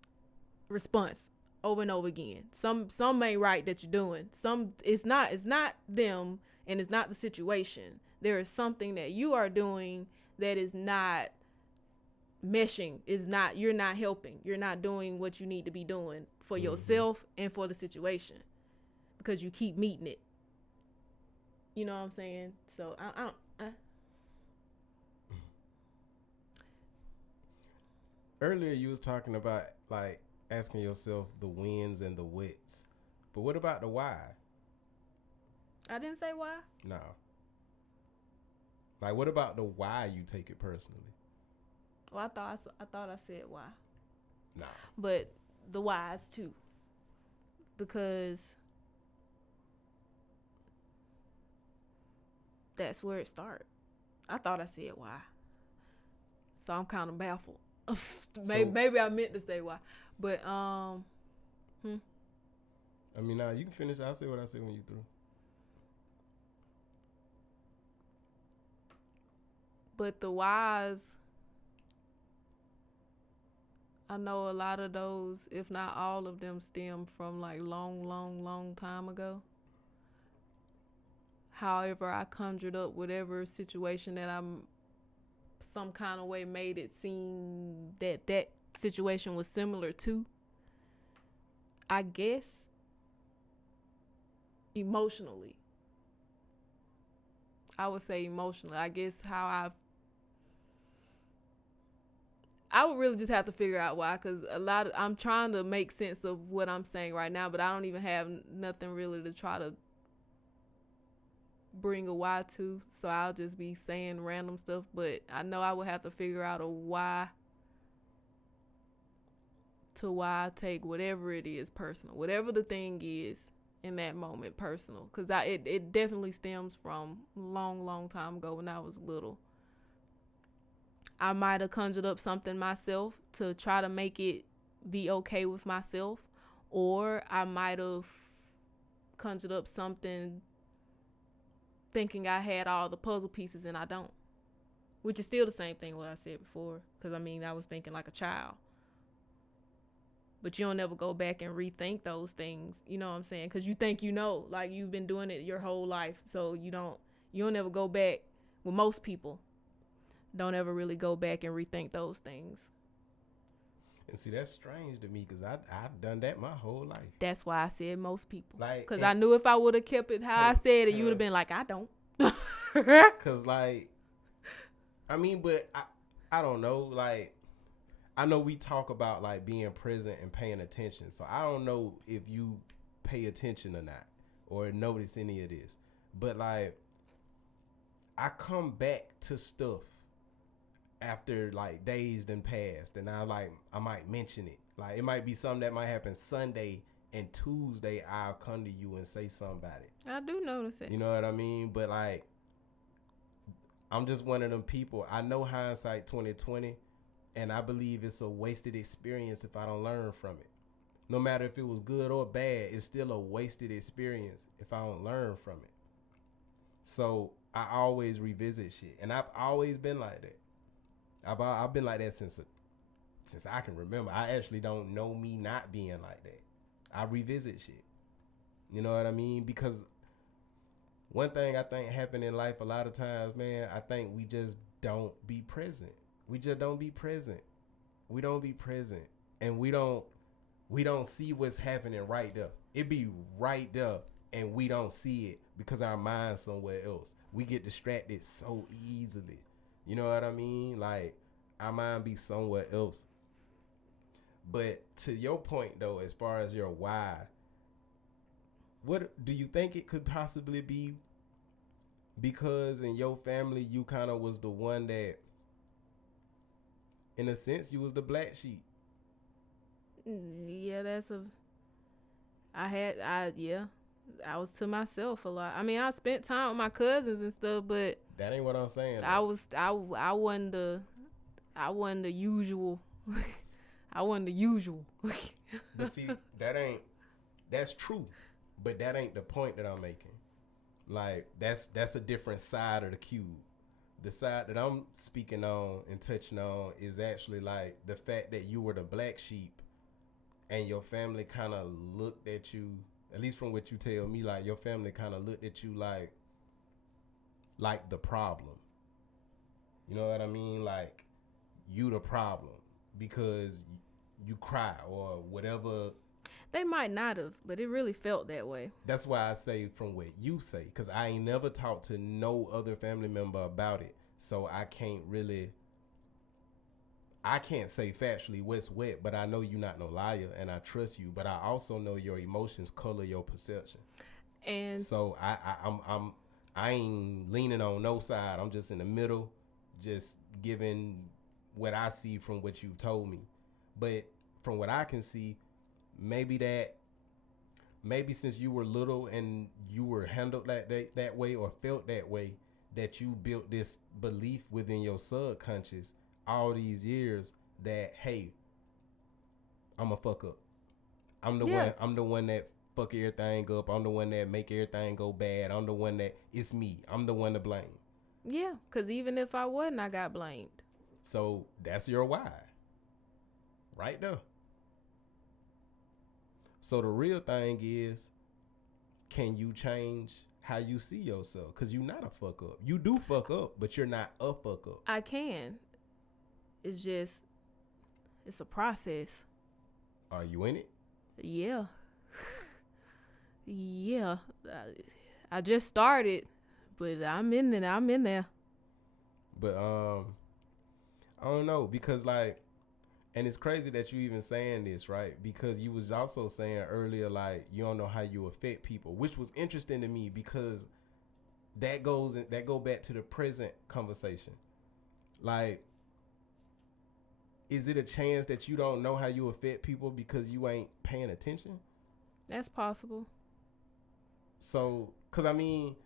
response over and over again. Some ain't right that you're doing. Some, it's not them, and it's not the situation. There is something that you are doing that is not meshing. You're not helping. You're not doing what you need to be doing for yourself and for the situation, because you keep meeting it. You know what I'm saying? So Earlier you was talking about like asking yourself the wins and the wits, but what about the why? I didn't say why. No. Like, what about the why you take it personally? Well, I thought I said why. No. But the whys too, because that's where it starts. I thought I said why, so I'm kind of baffled. maybe I meant to say why, but I mean, nah, you can finish. I'll say what I say when you through. But the whys, I know a lot of those, if not all of them, stem from like long time ago. However, I conjured up whatever situation that I'm some kind of way made it seem that situation was similar to. I guess emotionally. I would say emotionally. I guess how I would really just have to figure out why, because I'm trying to make sense of what I'm saying right now, but I don't even have nothing really to try to bring a why to, so I'll just be saying random stuff. But I know I would have to figure out a why to why I take whatever it is personal, whatever the thing is in that moment personal, because it definitely stems from long time ago when I was little. I might have conjured up something myself to try to make it be okay with myself, or I might have conjured up something thinking I had all the puzzle pieces and I don't, which is still the same thing what I said before, because I mean, I was thinking like a child. But you don't ever go back and rethink those things, you know what I'm saying? Because you think you know, like you've been doing it your whole life, so you don't ever go back. Well, most people don't ever really go back and rethink those things. And see, that's strange to me, because I've done that my whole life. That's why I said most people. Like, because I knew if I would have kept it how I said it, you would have been like, I don't. Because, like, I mean, but I don't know. Like, I know we talk about, like, being present and paying attention. So I don't know if you pay attention or not, or notice any of this. But, like, I come back to stuff after like days done passed, and I might mention it. Like, it might be something that might happen Sunday, and Tuesday I'll come to you and say something about it. I do notice it. You know what I mean? But like, I'm just one of them people. I know hindsight 2020, and I believe it's a wasted experience if I don't learn from it. No matter if it was good or bad, it's still a wasted experience if I don't learn from it. So I always revisit shit, and I've always been like that. I've been like that since I can remember. I actually don't know me not being like that. I revisit shit. You know what I mean? Because one thing I think happen in life a lot of times, man, I think we just don't be present. We just don't be present. We don't be present. And we don't see what's happening right there. It be right there and we don't see it because our mind's somewhere else. We get distracted so easily. You know what I mean? Like, our mind be somewhere else. But to your point though, as far as your why, what do you think it could possibly be? Because in your family you kind of was the one that, in a sense, you was the black sheep. Yeah, I was to myself a lot. I mean, I spent time with my cousins and stuff, but that ain't what I'm saying. I wasn't the usual. I wasn't the usual. But see, that's true, but that ain't the point that I'm making. Like, that's a different side of the cube. The side that I'm speaking on and touching on is actually like the fact that you were the black sheep and your family kind of looked at you, at least from what you tell me, like your family kind of looked at you like the problem. You know what I mean? Like, you the problem because you cry or whatever. They might not have, but it really felt that way. That's why I say from what you say, because I ain't never talked to no other family member about it. So I can't say factually what's what, but I know you're not no liar and I trust you, but I also know your emotions color your perception. And so I ain't leaning on no side. I'm just in the middle, just giving what I see from what you told me. But from what I can see, maybe since you were little and you were handled that way or felt that way, that you built this belief within your subconscious all these years that, hey, I'm a fuck up. I'm the one that fuck everything up. I'm the one that make everything go bad. I'm the one that, it's me. I'm the one to blame. Yeah, because even if I wasn't, I got blamed. So that's your why. Right there. So the real thing is, can you change how you see yourself? Because you're not a fuck up. You do fuck up, but you're not a fuck up. I can. It's just, it's a process. Are you in it? Yeah. Yeah. I just started, but I'm in there. But I don't know, because like, and it's crazy that you even saying this, right? Because you was also saying earlier, like, you don't know how you affect people, which was interesting to me because that go back to the present conversation. Like, is it a chance that you don't know how you affect people because you ain't paying attention? That's possible. So, because I mean,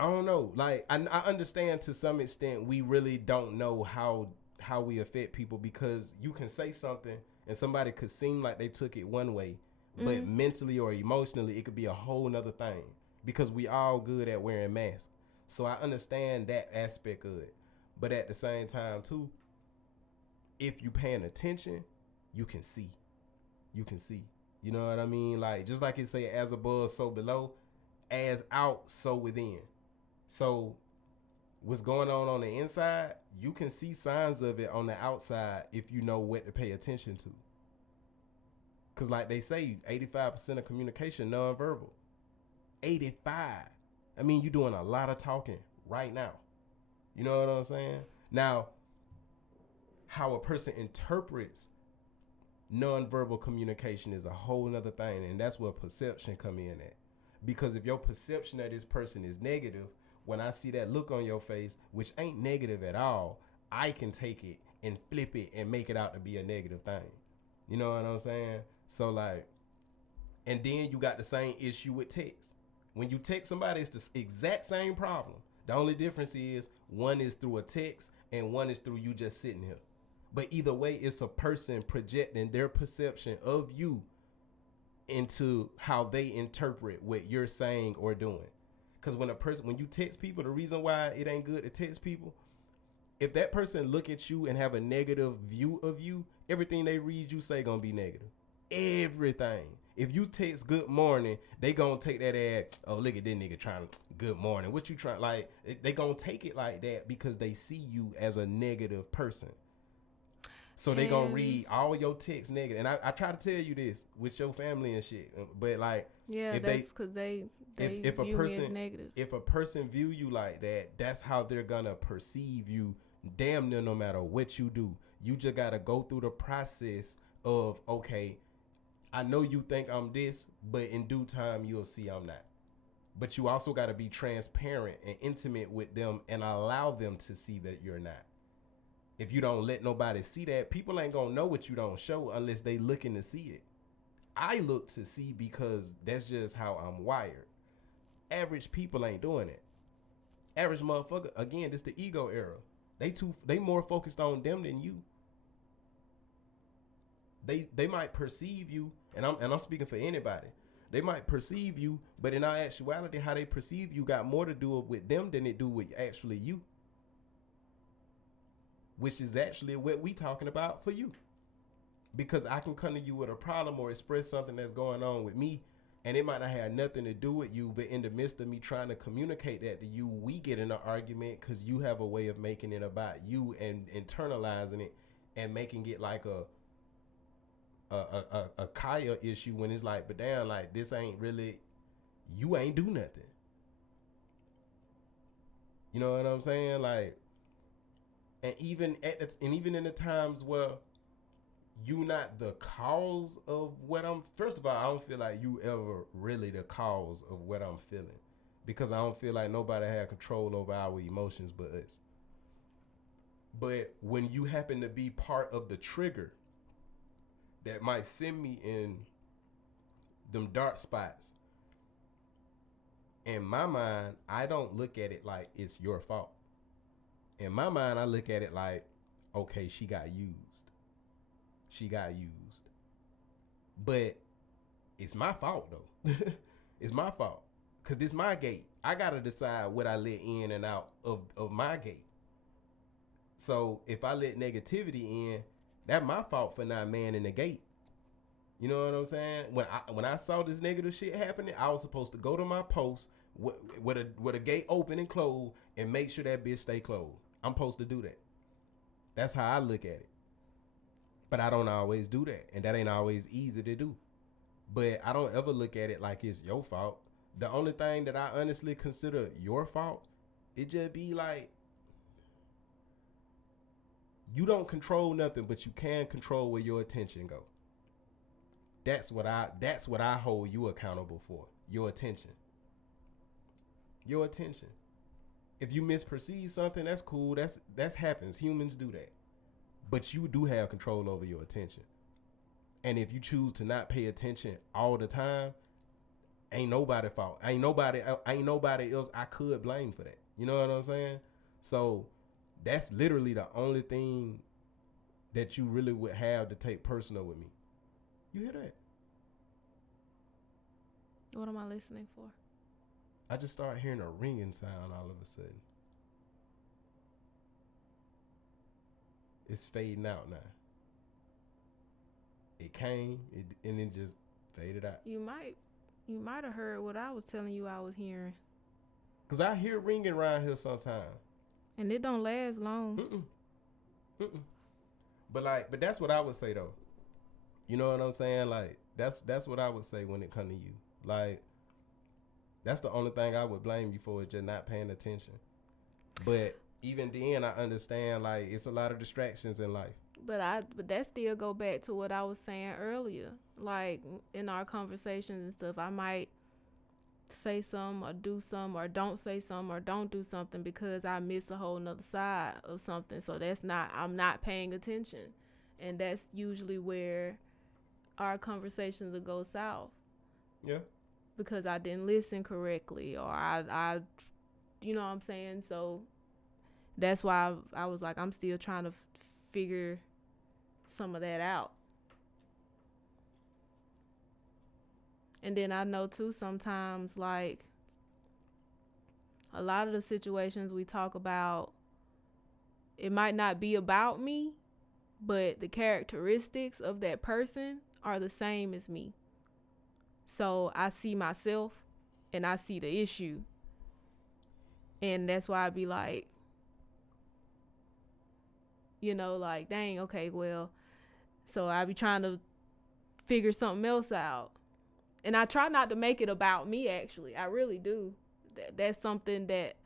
I don't know. Like, I understand to some extent we really don't know how we affect people, because you can say something and somebody could seem like they took it one way, but mentally or emotionally it could be a whole nother thing, because we all good at wearing masks. So I understand that aspect of it. But at the same time too, if you paying attention, you can see. You know what I mean? Like, just like it say, as above, so below, as out, so within. So what's going on the inside, you can see signs of it on the outside if you know what to pay attention to. Because like they say, 85% of communication nonverbal. 85. I mean, you're doing a lot of talking right now. You know what I'm saying? Now, how a person interprets nonverbal communication is a whole nother thing, and that's where perception come in at. Because if your perception of this person is negative, when I see that look on your face, which ain't negative at all, I can take it and flip it and make it out to be a negative thing. You know what I'm saying? So like, and then you got the same issue with text. When you text somebody, it's the exact same problem. The only difference is one is through a text and one is through you just sitting here. But either way, it's a person projecting their perception of you into how they interpret what you're saying or doing. Because when you text people, the reason why it ain't good to text people, if that person look at you and have a negative view of you, everything they read you say gonna be negative. Everything. If you text good morning, they gonna take that as, oh, look at this nigga trying to good morning. What you trying, like, they gonna take it like that because they see you as a negative person. So they gonna read all your texts negative. And I try to tell you this with your family and shit. But like, yeah, that's because they if view a person, me as negative. if a person view you like that, that's how they're gonna perceive you. Damn near no matter what you do, you just gotta go through the process of, okay, I know you think I'm this, but in due time you'll see I'm not. But you also gotta be transparent and intimate with them and allow them to see that you're not. If you don't let nobody see that, people ain't gonna know what you don't show unless they looking to see it. I look to see because that's just how I'm wired. Average people ain't doing it. Average motherfucker, again, this the ego era. They more focused on them than you. They might perceive you, and I'm speaking for anybody. They might perceive you, but in our actuality, how they perceive you got more to do with them than it do with actually you. Which is actually what we talking about for you. Because I can come to you with a problem or express something that's going on with me, and it might not have nothing to do with you, but in the midst of me trying to communicate that to you, we get in an argument because you have a way of making it about you and internalizing it and making it like a Kaya issue when it's like, but damn, like, this ain't really, you ain't do nothing. You know what I'm saying? Like, and even in the times where you not the cause of what I'm, first of all, I don't feel like you ever really the cause of what I'm feeling, because I don't feel like nobody had control over our emotions but us. But when you happen to be part of the trigger that might send me in them dark spots, in my mind, I don't look at it like it's your fault. In my mind, I look at it like, okay, she got used. She got used. But it's my fault, though. It's my fault. Because this my gate. I got to decide what I let in and out of my gate. So if I let negativity in, that's my fault for not manning the gate. You know what I'm saying? When I saw this negative shit happening, I was supposed to go to my post with a gate open and closed and make sure that bitch stay closed. I'm supposed to do that. That's how I look at it. But I don't always do that. And that ain't always easy to do. But I don't ever look at it like it's your fault. The only thing that I honestly consider your fault, it just be like, you don't control nothing, but you can control where your attention go. That's what I hold you accountable for. Your attention. Your attention. If you misperceive something, that's cool. That happens. Humans do that. But you do have control over your attention. And if you choose to not pay attention all the time, ain't nobody fault. Ain't nobody else I could blame for that. You know what I'm saying? So that's literally the only thing that you really would have to take personal with me. You hear that? What am I listening for? I just started hearing a ringing sound all of a sudden. It's fading out now. It came, and it just faded out. You might have heard what I was telling you I was hearing. Cause I hear ringing around here sometimes. And it don't last long. But that's what I would say though. You know what I'm saying? Like that's what I would say when it come to you. Like, that's the only thing I would blame you for, is just not paying attention. But even then, I understand, like, it's a lot of distractions in life. But that still go back to what I was saying earlier. Like, in our conversations and stuff, I might say something or do something or don't say something or don't do something because I miss a whole nother side of something. So I'm not paying attention. And that's usually where our conversations will go south. Yeah. Because I didn't listen correctly, or I you know what I'm saying? So that's why I was like, I'm still trying to figure some of that out. And then I know too, sometimes, like, a lot of the situations we talk about, it might not be about me, but the characteristics of that person are the same as me. So I see myself and I see the issue. And that's why I be like, like, dang, okay, well, so I be trying to figure something else out. And I try not to make it about me, actually. I really do. That's something that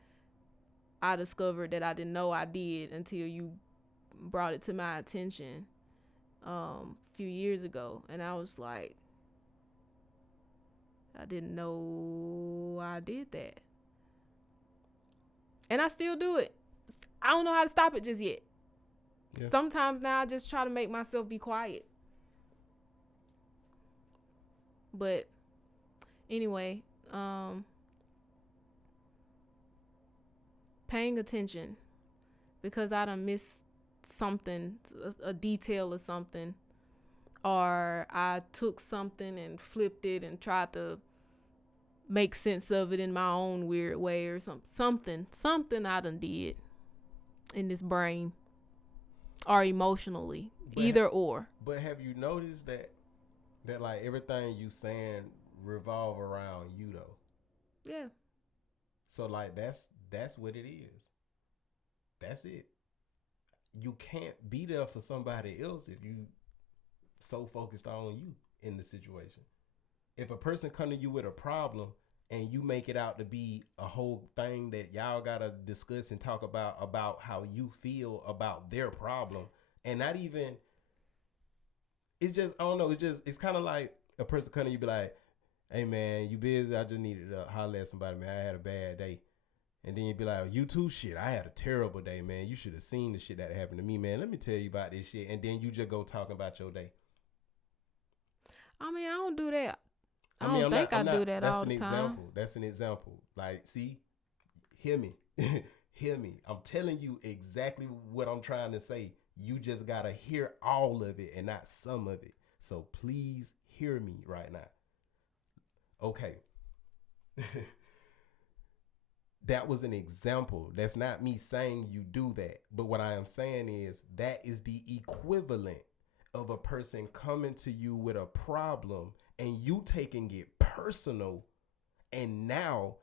I discovered that I didn't know I did until you brought it to my attention a few years ago. And I was like, I didn't know I did that. And I still do it. I don't know how to stop it just yet. Yeah. Sometimes now I just try to make myself be quiet. But anyway, paying attention because I done missed something, a detail or something, or I took something and flipped it and tried to make sense of it in my own weird way or something I done did in this brain or emotionally, either or. But have you noticed that like everything you saying revolve around you though? Yeah. So like that's what it is. That's it. You can't be there for somebody else if you so focused on you in the situation. If a person come to you with a problem and you make it out to be a whole thing that y'all gotta discuss and talk about how you feel about their problem, and not even, it's just, I don't know, it's kind of like a person come to you be like, hey man, you busy? I just needed to holler at somebody, man. I had a bad day. And then you'd be like, you too? Shit, I had a terrible day, man. You should have seen the shit that happened to me, man. Let me tell you about this shit. And then you just go talking about your day. I mean, I don't do that. I don't think I do that all the time. That's an example. Like, see, hear me. Hear me. I'm telling you exactly what I'm trying to say. You just got to hear all of it and not some of it. So please hear me right now. Okay. That was an example. That's not me saying you do that. But what I am saying is that is the equivalent of a person coming to you with a problem and you taking it personal. And now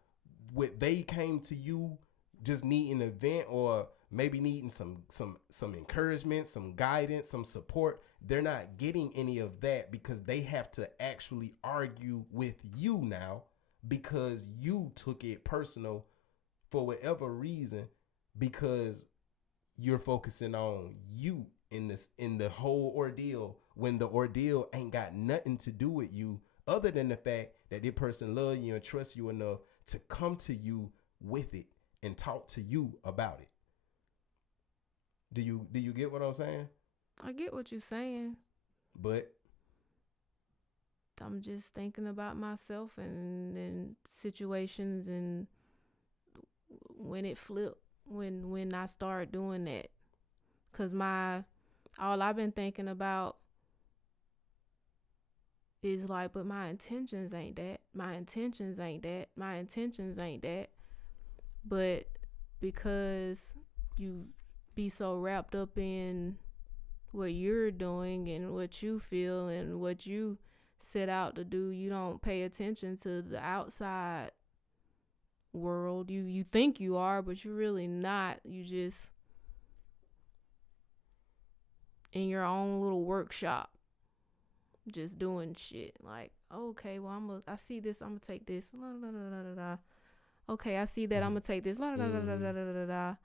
what they came to you just needing a vent or maybe needing some encouragement, some guidance, some support. They're not getting any of that because they have to actually argue with you now because you took it personal for whatever reason, because you're focusing on you in the whole ordeal when the ordeal ain't got nothing to do with you other than the fact that this person loves you and trusts you enough to come to you with it and talk to you about it. Do you get what I'm saying? I get what you're saying. But I'm just thinking about myself and situations and when it flipped, when I started doing that. Cause all I've been thinking about is like, but my intentions ain't that. My intentions ain't that. My intentions ain't that. But because you be so wrapped up in what you're doing and what you feel and what you set out to do, you don't pay attention to the outside world. You think you are, but you're really not. You just in your own little workshop just doing shit like, okay, well I see this, I'm gonna take this, la, la, la, la, la. Okay, I see that, I'm gonna take this, la, la, la, la, la, la, la, la.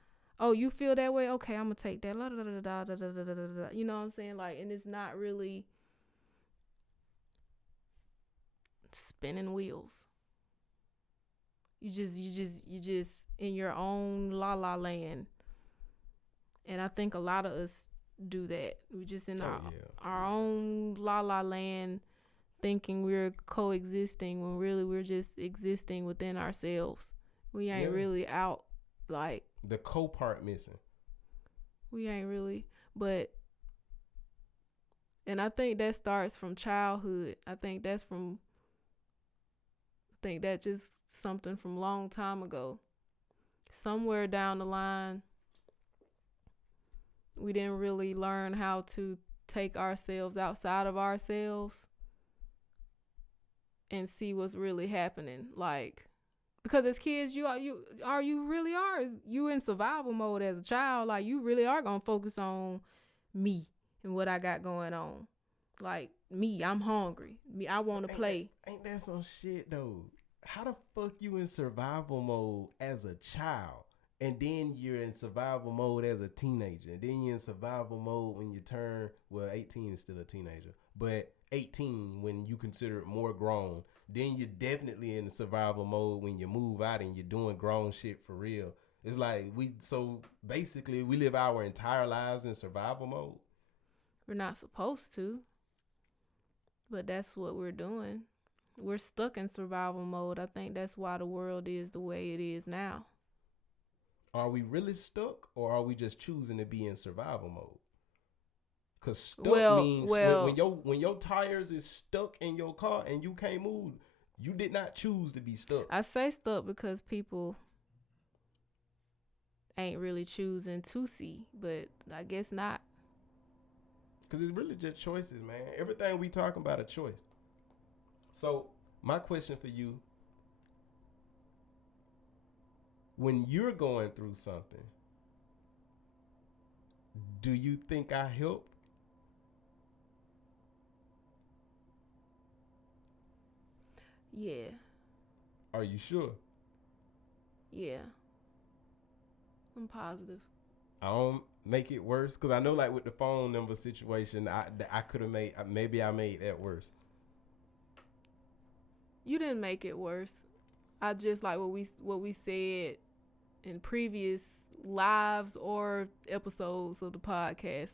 Oh, you feel that way? Okay, I'm gonna take that, la, la, la, la, la, la, la, la, la. You know what I'm saying? Like, and it's not really spinning wheels. You just in your own la la land. And I think a lot of us do that. We just in our own la la land, thinking we're coexisting when really we're just existing within ourselves. We ain't really out, like the co-part missing. We ain't really, and I think that starts from childhood. I think that's just something from long time ago. Somewhere down the line, we didn't really learn how to take ourselves outside of ourselves and see what's really happening. Like, because as kids, you really are. You in survival mode as a child. Like, you really are gonna focus on me and what I got going on. Like, me, I'm hungry. Me, I want to play. Ain't that some shit though? How the fuck you in survival mode as a child, and then you're in survival mode as a teenager, and then you're in survival mode when you turn 18 is still a teenager, but 18 when you consider it more grown. Then you're definitely in the survival mode when you move out and you're doing grown shit for real. It's like basically we live our entire lives in survival mode. We're not supposed to, but that's what we're doing. We're stuck in survival mode. I think that's why the world is the way it is now. Are we really stuck, or are we just choosing to be in survival mode? Because stuck means when your tires is stuck in your car and you can't move, you did not choose to be stuck. I say stuck because people ain't really choosing to see, but I guess not. Because it's really just choices, man. Everything we talking about a choice. So my question for you, when you're going through something, do you think I help? Yeah. Are you sure? Yeah. I'm positive. I don't make it worse, because I know, like with the phone number situation, I could have maybe I made that worse. You didn't make it worse. I just like what we said in previous lives or episodes of the podcast.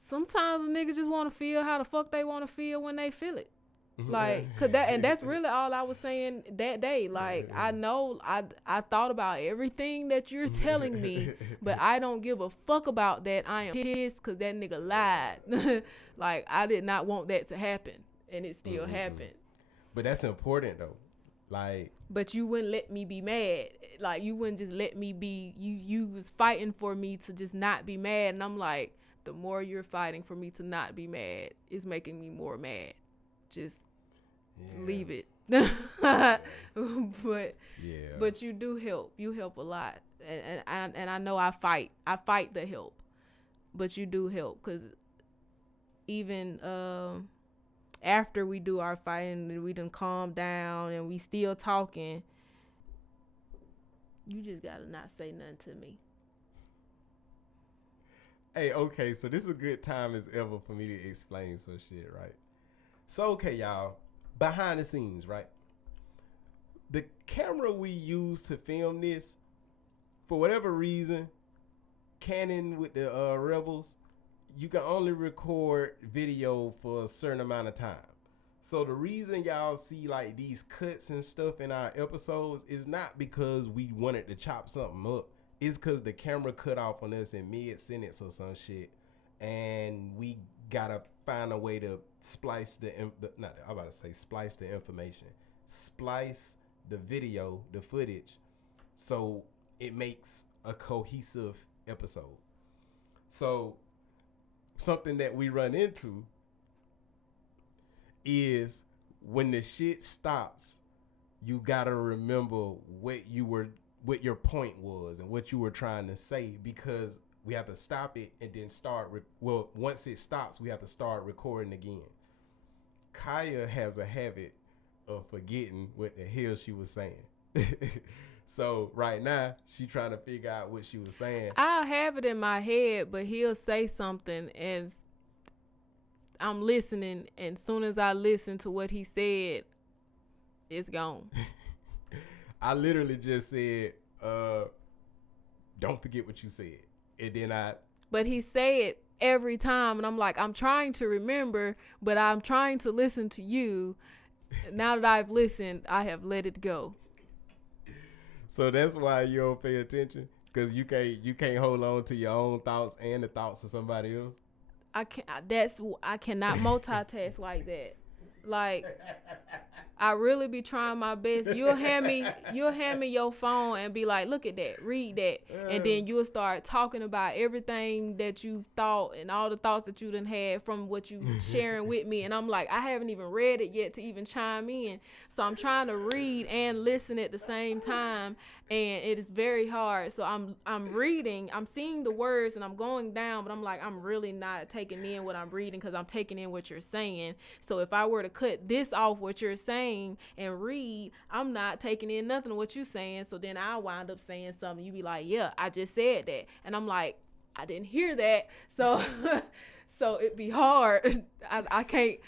Sometimes a nigga just want to feel how the fuck they want to feel when they feel it. Like, cause that's really all I was saying that day. Like, I know I thought about everything that you're telling me, but I don't give a fuck about that. I am pissed because that nigga lied. Like, I did not want that to happen, and it still happened. But that's important though. Like, but you wouldn't let me be mad. Like, you wouldn't just let me be. You was fighting for me to just not be mad, and I'm like, the more you're fighting for me to not be mad, it's making me more mad. Just leave it. But you do help. You help a lot, and I know I fight the help, but you do help, because even after we do our fighting and we done calm down and we still talking, you just gotta not say nothing to me. Hey, okay, so this is a good time as ever for me to explain some shit, right? So, okay, y'all, behind the scenes, right? The camera we use to film this, for whatever reason, Canon with the Rebels, you can only record video for a certain amount of time. So the reason y'all see like these cuts and stuff in our episodes is not because we wanted to chop something up. It's because the camera cut off on us in mid-sentence or some shit, and we gotta find a way to splice the information, splice the video, the footage, so it makes a cohesive episode. So something that we run into is when the shit stops, you gotta remember what your point was and what you were trying to say, because we have to stop it and then start. Once it stops, we have to start recording again. Kaya has a habit of forgetting what the hell she was saying. So right now, she trying to figure out what she was saying. I'll have it in my head, but he'll say something and I'm listening, and soon as I listen to what he said, it's gone. I literally just said, don't forget what you said. And then But he said every time, and I'm like, I'm trying to remember, but I'm trying to listen to you. Now that I've listened, I have let it go. So that's why you don't pay attention, because you can't hold on to your own thoughts and the thoughts of somebody else. I cannot multitask like that. Like, I really be trying my best. You'll hand me your phone and be like, look at that, read that. And then you'll start talking about everything that you thought and all the thoughts that you done had from what you sharing with me. And I'm like, I haven't even read it yet to even chime in. So I'm trying to read and listen at the same time. And it is very hard. So I'm reading, I'm seeing the words and I'm going down, but I'm like, I'm really not taking in what I'm reading because I'm taking in what you're saying. So if I were to cut this off what you're saying and read, I'm not taking in nothing of what you're saying. So then I'll wind up saying something. You be like, yeah, I just said that. And I'm like, I didn't hear that. So so it'd be hard. I can't.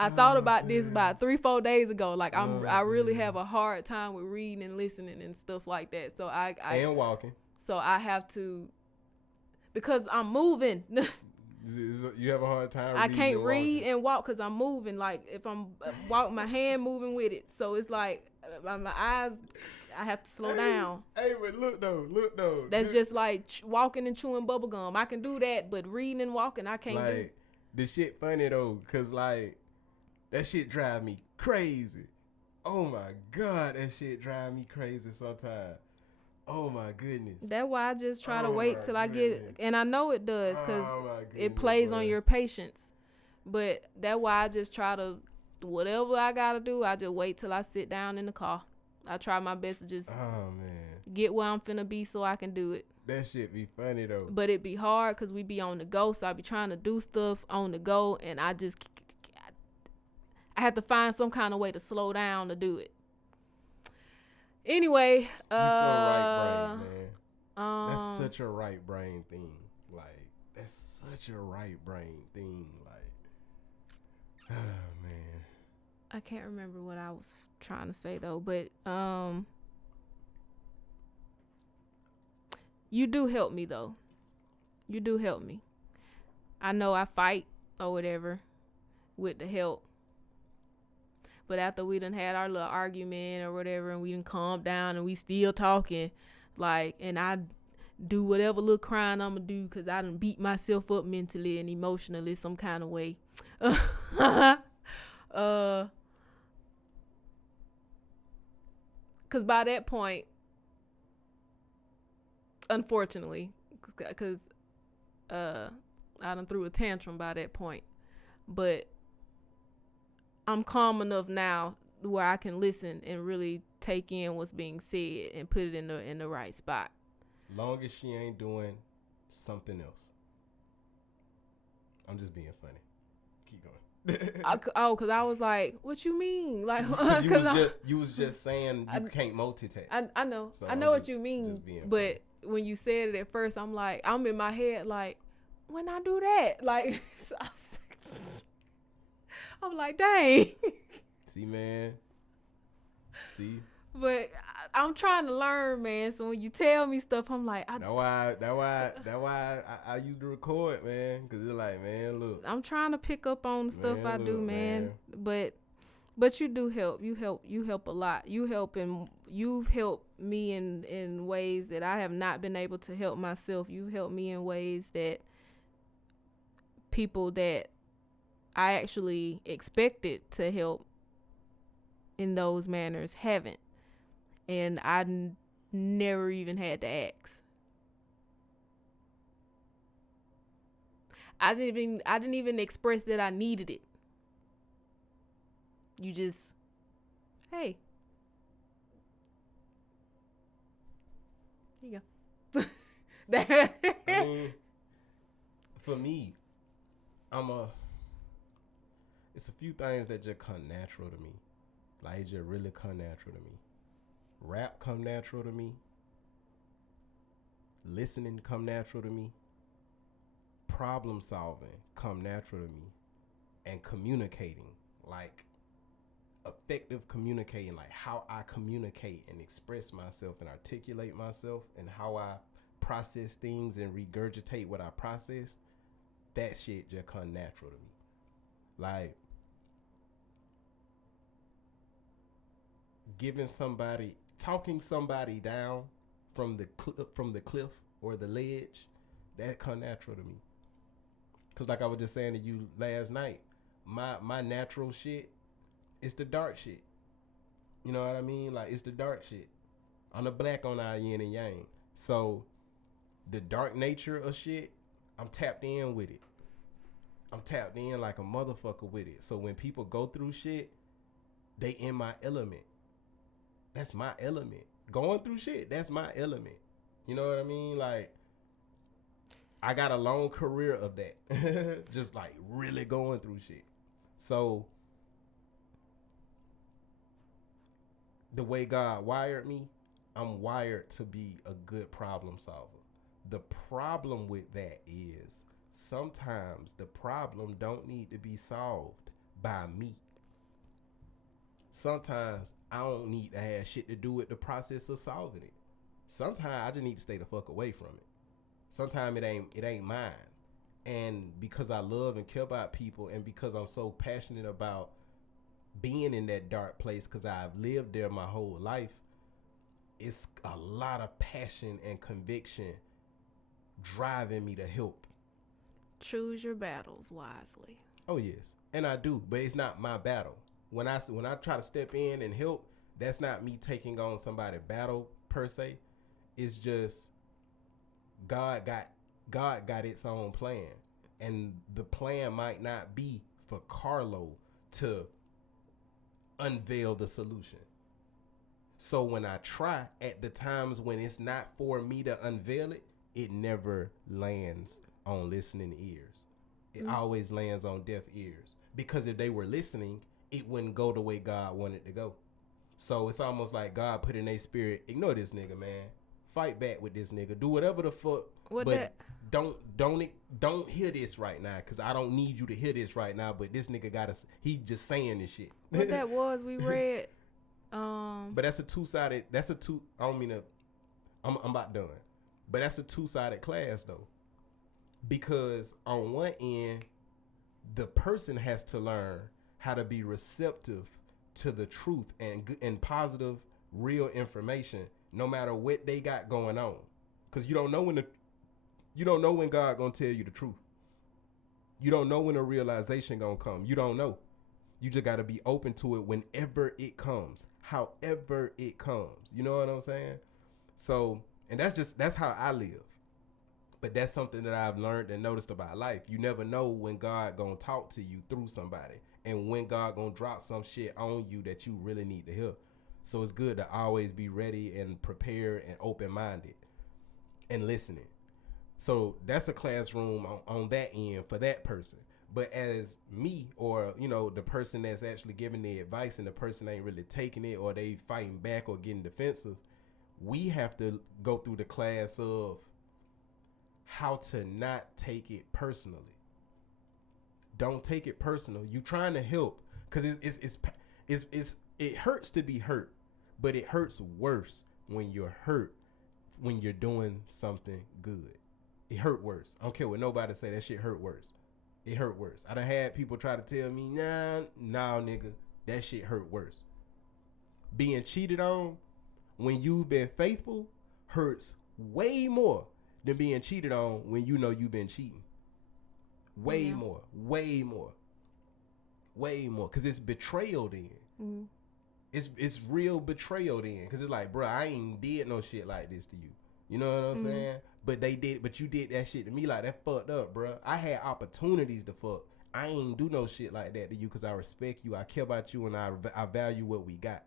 I thought about this about 3-4 days ago. Like I really have a hard time with reading and listening and stuff like that. So I and walking. So I have to, because I'm moving. You have a hard time. I can't read and walk because I'm moving. Like if I'm walking, my hand moving with it. So it's like my eyes. I have to slow down. Hey, but look though. That's just like walking and chewing bubble gum. I can do that, but reading and walking, I can't do. This shit funny though, cause like that shit drive me crazy. Oh my God, that shit drive me crazy sometimes. Oh my goodness. That's why I just try to wait till I get it. And I know it does because it plays on your patience. But that's why I just try to, whatever I got to do, I just wait till I sit down in the car. I try my best to just get where I'm finna be so I can do it. That shit be funny though. But it be hard because we be on the go. So I be trying to do stuff on the go. And I have to find some kind of way to slow down to do it. Anyway, you so right brain, man. That's such a right brain thing. Like, that's such a right brain thing. Like, oh man. I can't remember what I was trying to say though, but you do help me though. You do help me. I know I fight or whatever with the help. But after we done had our little argument or whatever and we done calmed down and we still talking, like, and I do whatever little crying I'm going to do because I done beat myself up mentally and emotionally some kind of way. Because by that point, unfortunately, because I done threw a tantrum by that point. But I'm calm enough now where I can listen and really take in what's being said and put it in the right spot. Long as she ain't doing something else. I'm just being funny. Keep going. Because I was like, what you mean? Like, you was just saying you can't multitask. I know. So I know what you mean. But when you said it at first, I'm like, I'm in my head like, when I do that? Like, I'm like, dang. See, man. See. But I'm trying to learn, man. So when you tell me stuff, I'm like, That's why I used to record, man. Because it's like, man, look. I'm trying to pick up on the stuff I do, man. But you do help. You help a lot. You've helped me in ways that I have not been able to help myself. You've helped me in ways that people that I actually expected to help in those manners haven't. And I never even had to ask. I didn't even express that I needed it. You just, hey. Here you go. I mean, for me, it's a few things that just come natural to me. Like, it just really come natural to me. Rap come natural to me. Listening come natural to me. Problem solving come natural to me. And communicating, like effective communicating, like how I communicate and express myself and articulate myself and how I process things and regurgitate what I process, that shit just come natural to me. Like, talking somebody down from the cliff or the ledge, that come natural to me. Cause like I was just saying to you last night, my natural shit is the dark shit. You know what I mean? Like, it's the dark shit. I'm the black on our yin and yang. So the dark nature of shit, I'm tapped in with it. I'm tapped in like a motherfucker with it. So when people go through shit, they in my element. That's my element. Going through shit, that's my element. You know what I mean? Like, I got a long career of that. Just like really going through shit. So the way God wired me, I'm wired to be a good problem solver. The problem with that is sometimes the problem don't need to be solved by me. Sometimes I don't need to have shit to do with the process of solving it. Sometimes I just need to stay the fuck away from it. Sometimes it ain't mine. And because I love and care about people, and because I'm so passionate about being in that dark place, because I've lived there my whole life, it's a lot of passion and conviction driving me to help. Choose your battles wisely. Oh yes, and I do, but it's not my battle. When I try to step in and help, that's not me taking on somebody's battle per se. It's just God got its own plan, and the plan might not be for Carlo to unveil the solution. So when I try, at the times when it's not for me to unveil it, it never lands on listening ears. It always lands on deaf ears. Because if they were listening, it wouldn't go the way God wanted to go. So it's almost like God put in their spirit, ignore this nigga, man. Fight back with this nigga. Do whatever the fuck. Don't hear this right now, because I don't need you to hear this right now. But this nigga he just saying this shit. What that was, we read. But that's I don't mean to, I'm about done. But that's a two-sided class though. Because on one end, the person has to learn how to be receptive to the truth and positive, real information, no matter what they got going on. Because you don't know when God gonna tell you the truth. You don't know when a realization gonna come. You don't know. You just gotta be open to it whenever it comes, however it comes. You know what I'm saying? So, and that's how I live. But that's something that I've learned and noticed about life. You never know when God gonna talk to you through somebody, and when God gonna drop some shit on you that you really need to hear. So it's good to always be ready and prepared and open-minded and listening. So that's a classroom on that end for that person. But as me, or the person that's actually giving the advice and the person ain't really taking it, or they fighting back or getting defensive, we have to go through the class of how to not take it personally. Don't take it personal. You trying to help, because it hurts to be hurt, but it hurts worse when you're hurt when you're doing something good. It hurt worse. I don't care what nobody say, that shit hurt worse. It hurt worse. I done had people try to tell me, nah, nigga, that shit hurt worse. Being cheated on when you've been faithful hurts way more than being cheated on when you know you've been cheating. Way more. Because it's betrayal then. Mm-hmm. It's real betrayal then. Because it's like, bro, I ain't did no shit like this to you. You know what I'm saying? But you did that shit to me. Like, that fucked up, bro. I had opportunities to fuck. I ain't do no shit like that to you because I respect you. I care about you, and I value what we got.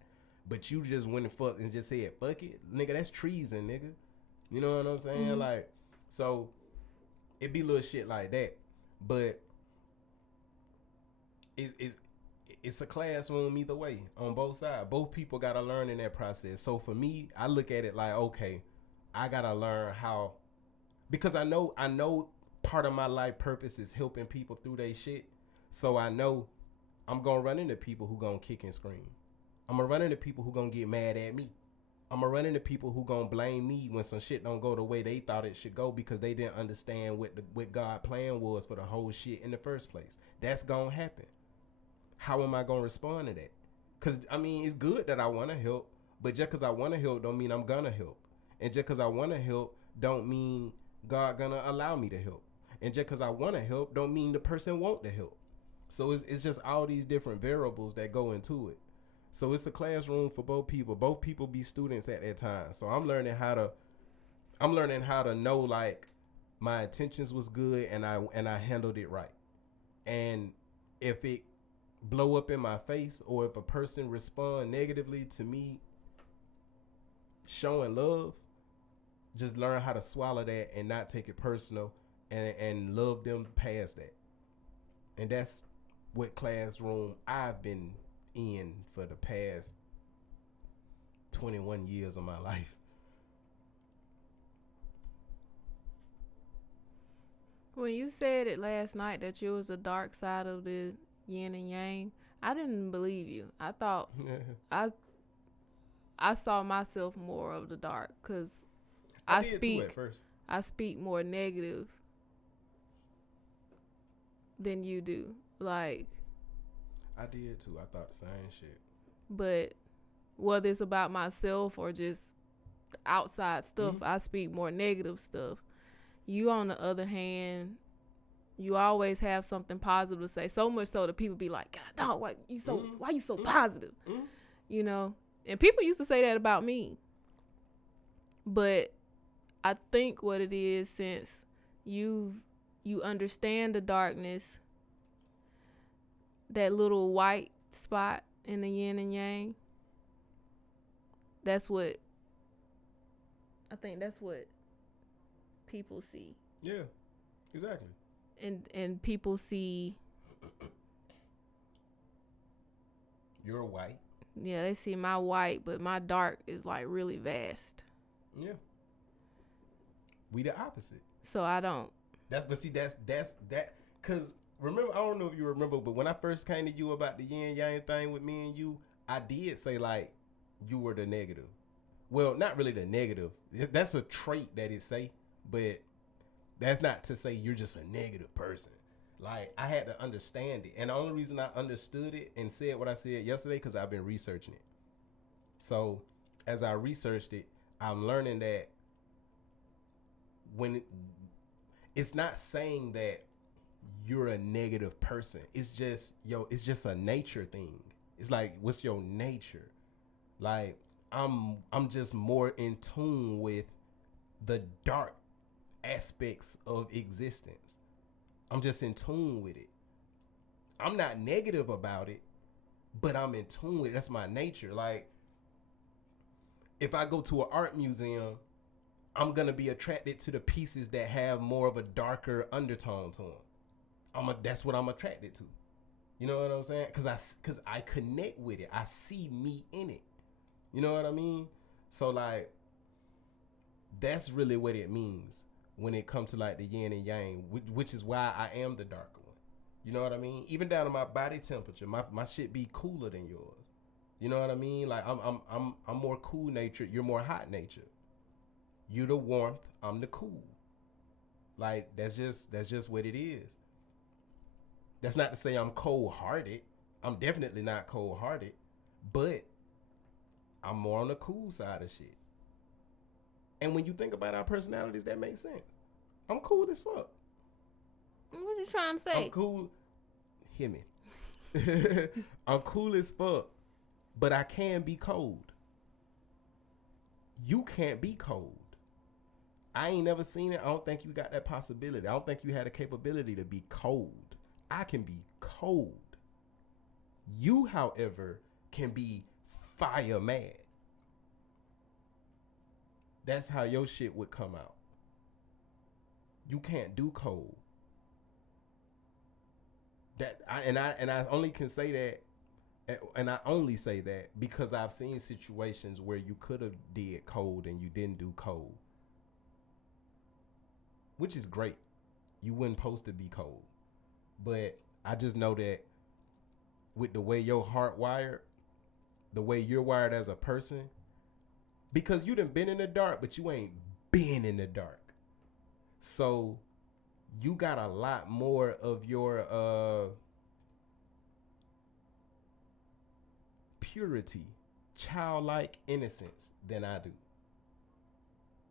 But you just went and fucked and just said, fuck it. Nigga, that's treason, nigga. You know what I'm saying? Mm-hmm. Like, so it be little shit like that. But it's a classroom either way on both sides. Both people got to learn in that process. So for me, I look at it like, okay, I got to learn how, because I know part of my life purpose is helping people through their shit. So I know I'm going to run into people who going to kick and scream. I'm going to run into people who going to get mad at me. I'm going to run into people who going to blame me when some shit don't go the way they thought it should go because they didn't understand what God's plan was for the whole shit in the first place. That's going to happen. How am I going to respond to that? Because, I mean, it's good that I want to help, but just because I want to help don't mean I'm going to help. And just because I want to help don't mean God going to allow me to help. And just because I want to help don't mean the person want to help. So it's just all these different variables that go into it. So it's a classroom for both people. Both people be students at that time. So I'm learning how to know like my intentions was good and I handled it right. And if it blow up in my face or if a person respond negatively to me showing love, just learn how to swallow that and not take it personal and love them past that. And that's what classroom I've been in for the past 21 years of my life. When you said it last night that you was a dark side of the yin and yang, I didn't believe you. I thought I saw myself more of the dark because I did too at first. I speak more negative than you do. Like I did too. I thought the same shit. But whether it's about myself or just outside stuff, I speak more negative stuff. You, on the other hand, you always have something positive to say. So much so that people be like, God, dog, why you so positive? You know? And people used to say that about me. But I think what it is, since you understand the darkness, that little white spot in the yin and yang, that's what people see. Yeah, exactly. And people see you're white. Yeah, they see my white, but my dark is like really vast. Yeah. We the opposite. So I don't. That's because remember, I don't know if you remember, but when I first came to you about the yin yang thing with me and you, I did say like you were the negative. Well, not really the negative. That's a trait that it say, but that's not to say you're just a negative person. Like, I had to understand it. And the only reason I understood it and said what I said yesterday, because I've been researching it. So as I researched it, I'm learning that it's not saying that you're a negative person. It's just a nature thing. It's like, what's your nature? Like, I'm just more in tune with the dark aspects of existence. I'm just in tune with it. I'm not negative about it, but I'm in tune with it. That's my nature. Like, if I go to an art museum, I'm going to be attracted to the pieces that have more of a darker undertone to them. That's what I'm attracted to. You know what I'm saying? Because I connect with it. I see me in it. You know what I mean? So, like, that's really what it means when it comes to like the yin and yang, which is why I am the darker one. You know what I mean? Even down to my body temperature, my shit be cooler than yours. You know what I mean? Like, I'm more cool natured. You're more hot natured. You the warmth. I'm the cool. Like, that's just what it is. That's not to say I'm cold hearted. I'm definitely not cold hearted, but I'm more on the cool side of shit. And when you think about our personalities, that makes sense. I'm cool as fuck. What you trying to say? I'm cool. Hear me. I'm cool as fuck, but I can be cold. You can't be cold. I ain't never seen it. I don't think you got that possibility. I don't think you had a capability to be cold. I can be cold. You, however, can be fire mad. That's how your shit would come out. You can't do cold. I only can say that, and I only say that because I've seen situations where you could have did cold and you didn't do cold, which is great. You weren't supposed to be cold, but I just know that with the way your heart wired, the way you're wired as a person. Because you done been in the dark, but you ain't been in the dark. So you got a lot more of your purity, childlike innocence than I do.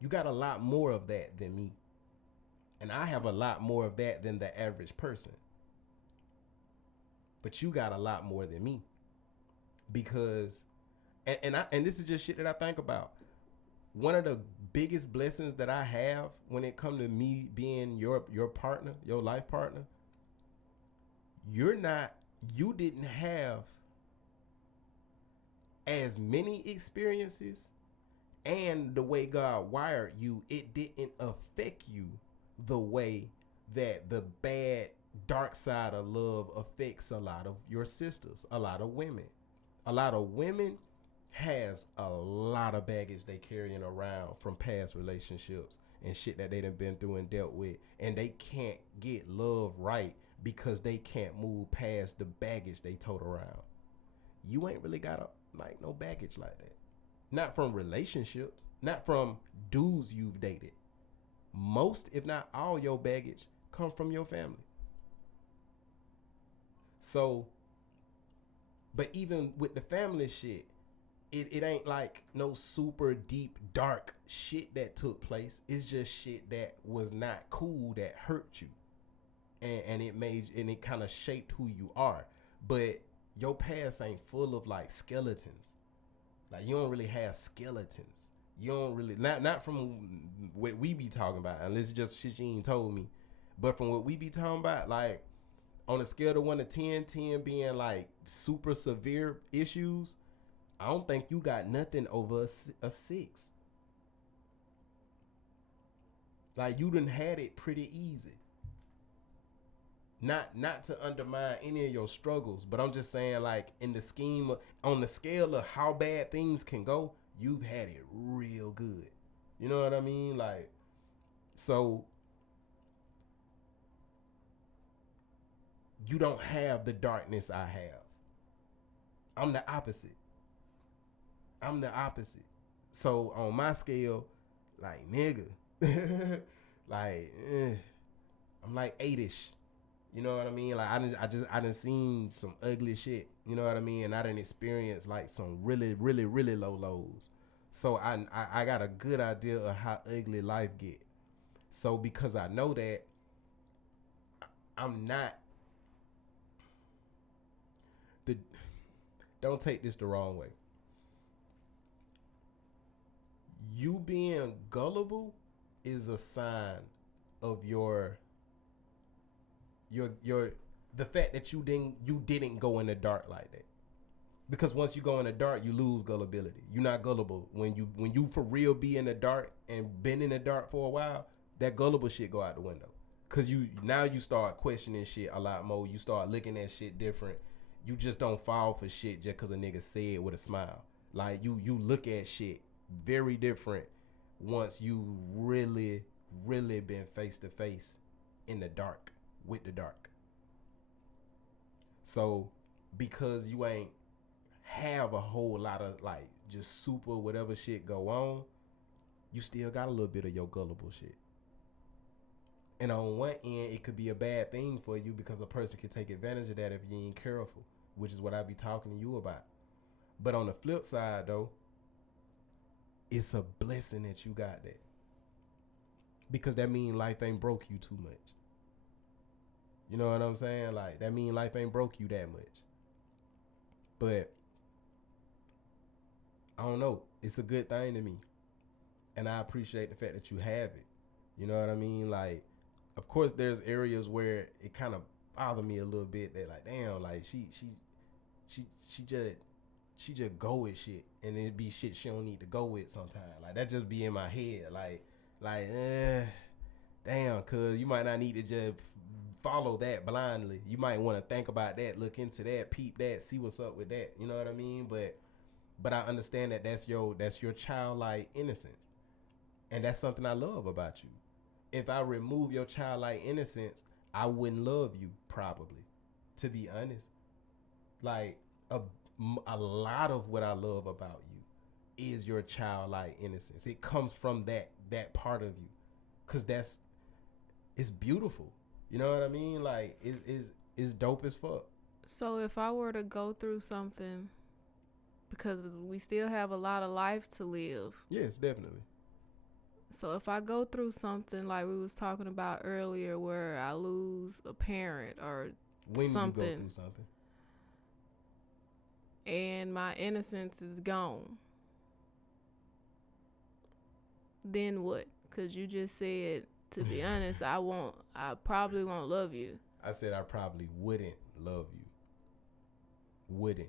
You got a lot more of that than me. And I have a lot more of that than the average person. But you got a lot more than me. because and this is just shit that I think about. One of the biggest blessings that I have when it comes to me being your partner, your life partner, you didn't have as many experiences, and the way God wired you, it didn't affect you the way that the bad dark side of love affects a lot of your sisters, a lot of women. A lot of women has a lot of baggage they carrying around from past relationships and shit that they done been through and dealt with, and they can't get love right because they can't move past the baggage they tote around. You ain't really got no baggage like that. Not from relationships, not from dudes you've dated. Most, if not all, your baggage come from your family. So, but even with the family shit, it ain't like no super deep dark shit that took place. It's just shit that was not cool, that hurt you, and it kind of shaped who you are. But your past ain't full of like skeletons. Like, you don't really have skeletons. You don't really, not from what we be talking about, unless it's just shit you ain't told me. But from what we be talking about, like, on a scale of 1 to 10, 10 being like super severe issues, I don't think you got nothing over a 6. Like, you done had it pretty easy. Not to undermine any of your struggles, but I'm just saying, like, in the scheme on the scale of how bad things can go, you've had it real good. You know what I mean? Like, so you don't have the darkness I have. I'm the opposite. So on my scale, like, nigga, like, I'm like 8-ish. You know what I mean? Like, I done seen some ugly shit. You know what I mean? And I done experienced like some really, really, really low lows. So I got a good idea of how ugly life get. So because I know that, I'm not don't take this the wrong way. You being gullible is a sign of the fact that you didn't go in the dark like that. Because once you go in the dark, you lose gullibility. You're not gullible. When you for real be in the dark and been in the dark for a while, that gullible shit go out the window. Cause you start questioning shit a lot more. You start looking at shit different. You just don't fall for shit just cause a nigga say it with a smile. Like, you look at shit very different once you really, really been face to face in the dark with the dark. So because you ain't have a whole lot of like just super whatever shit go on, you still got a little bit of your gullible shit. And on one end, it could be a bad thing for you because a person could take advantage of that if you ain't careful, which is what I be talking to you about. But on the flip side, though, it's a blessing that you got that. Because that mean life ain't broke you too much. You know what I'm saying? Like, that mean life ain't broke you that much. But I don't know. It's a good thing to me. And I appreciate the fact that you have it. You know what I mean? Like, of course, there's areas where it kind of bother me a little bit. That like, damn, like she just go with shit, and it be shit she don't need to go with sometimes. Like, that just be in my head. Like, damn, cuz you might not need to just follow that blindly. You might want to think about that, look into that, peep that, see what's up with that. You know what I mean? But I understand that that's your childlike innocence, and that's something I love about you. If I remove your childlike innocence, I wouldn't love you, probably, to be honest. Like, a lot of what I love about you is your childlike innocence. It comes from that part of you, cause it's beautiful. You know what I mean? Like, it's dope as fuck. So if I were to go through something, because we still have a lot of life to live. Yes, definitely. So if I go through something like we was talking about earlier, where I lose a parent or when something, you go through something, and my innocence is gone, then what? Because you just said, to be honest, I probably won't love you. I said I probably wouldn't love you. Wouldn't.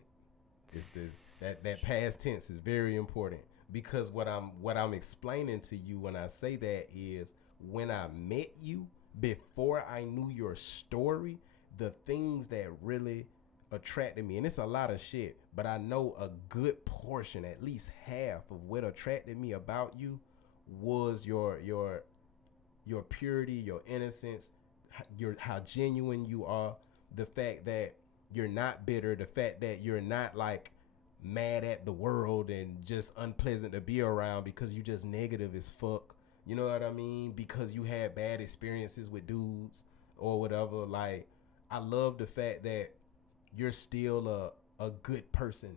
That past tense is very important, because what I'm explaining to you when I say that is, when I met you, before I knew your story, the things that really attracted me, and it's a lot of shit, but I know a good portion, at least half of what attracted me about you was your purity, your innocence, how genuine you are, the fact that you're not bitter, the fact that you're not like mad at the world and just unpleasant to be around because you just negative as fuck. You know what I mean? Because you had bad experiences with dudes or whatever. Like, I love the fact that you're still a good person.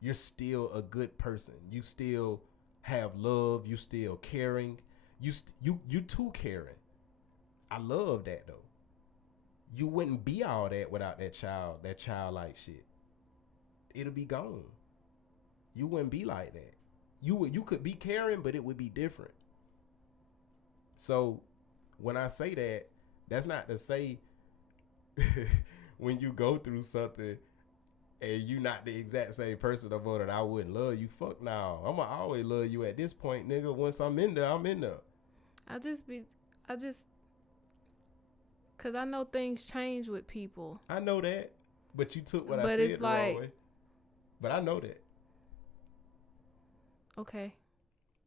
You're still a good person. You still have love. You still caring. You too caring. I love that though. You wouldn't be all that without that childlike shit. It'll be gone. You wouldn't be like that. You could be caring, but it would be different. So when I say that, that's not to say when you go through something and you not the exact same person no more, that I wouldn't love you. Fuck no. I'ma always love you at this point, nigga. Once I'm in there, I'm in there. Cause I know things change with people. I know that, but you took what I said the wrong way. But I know that. Okay.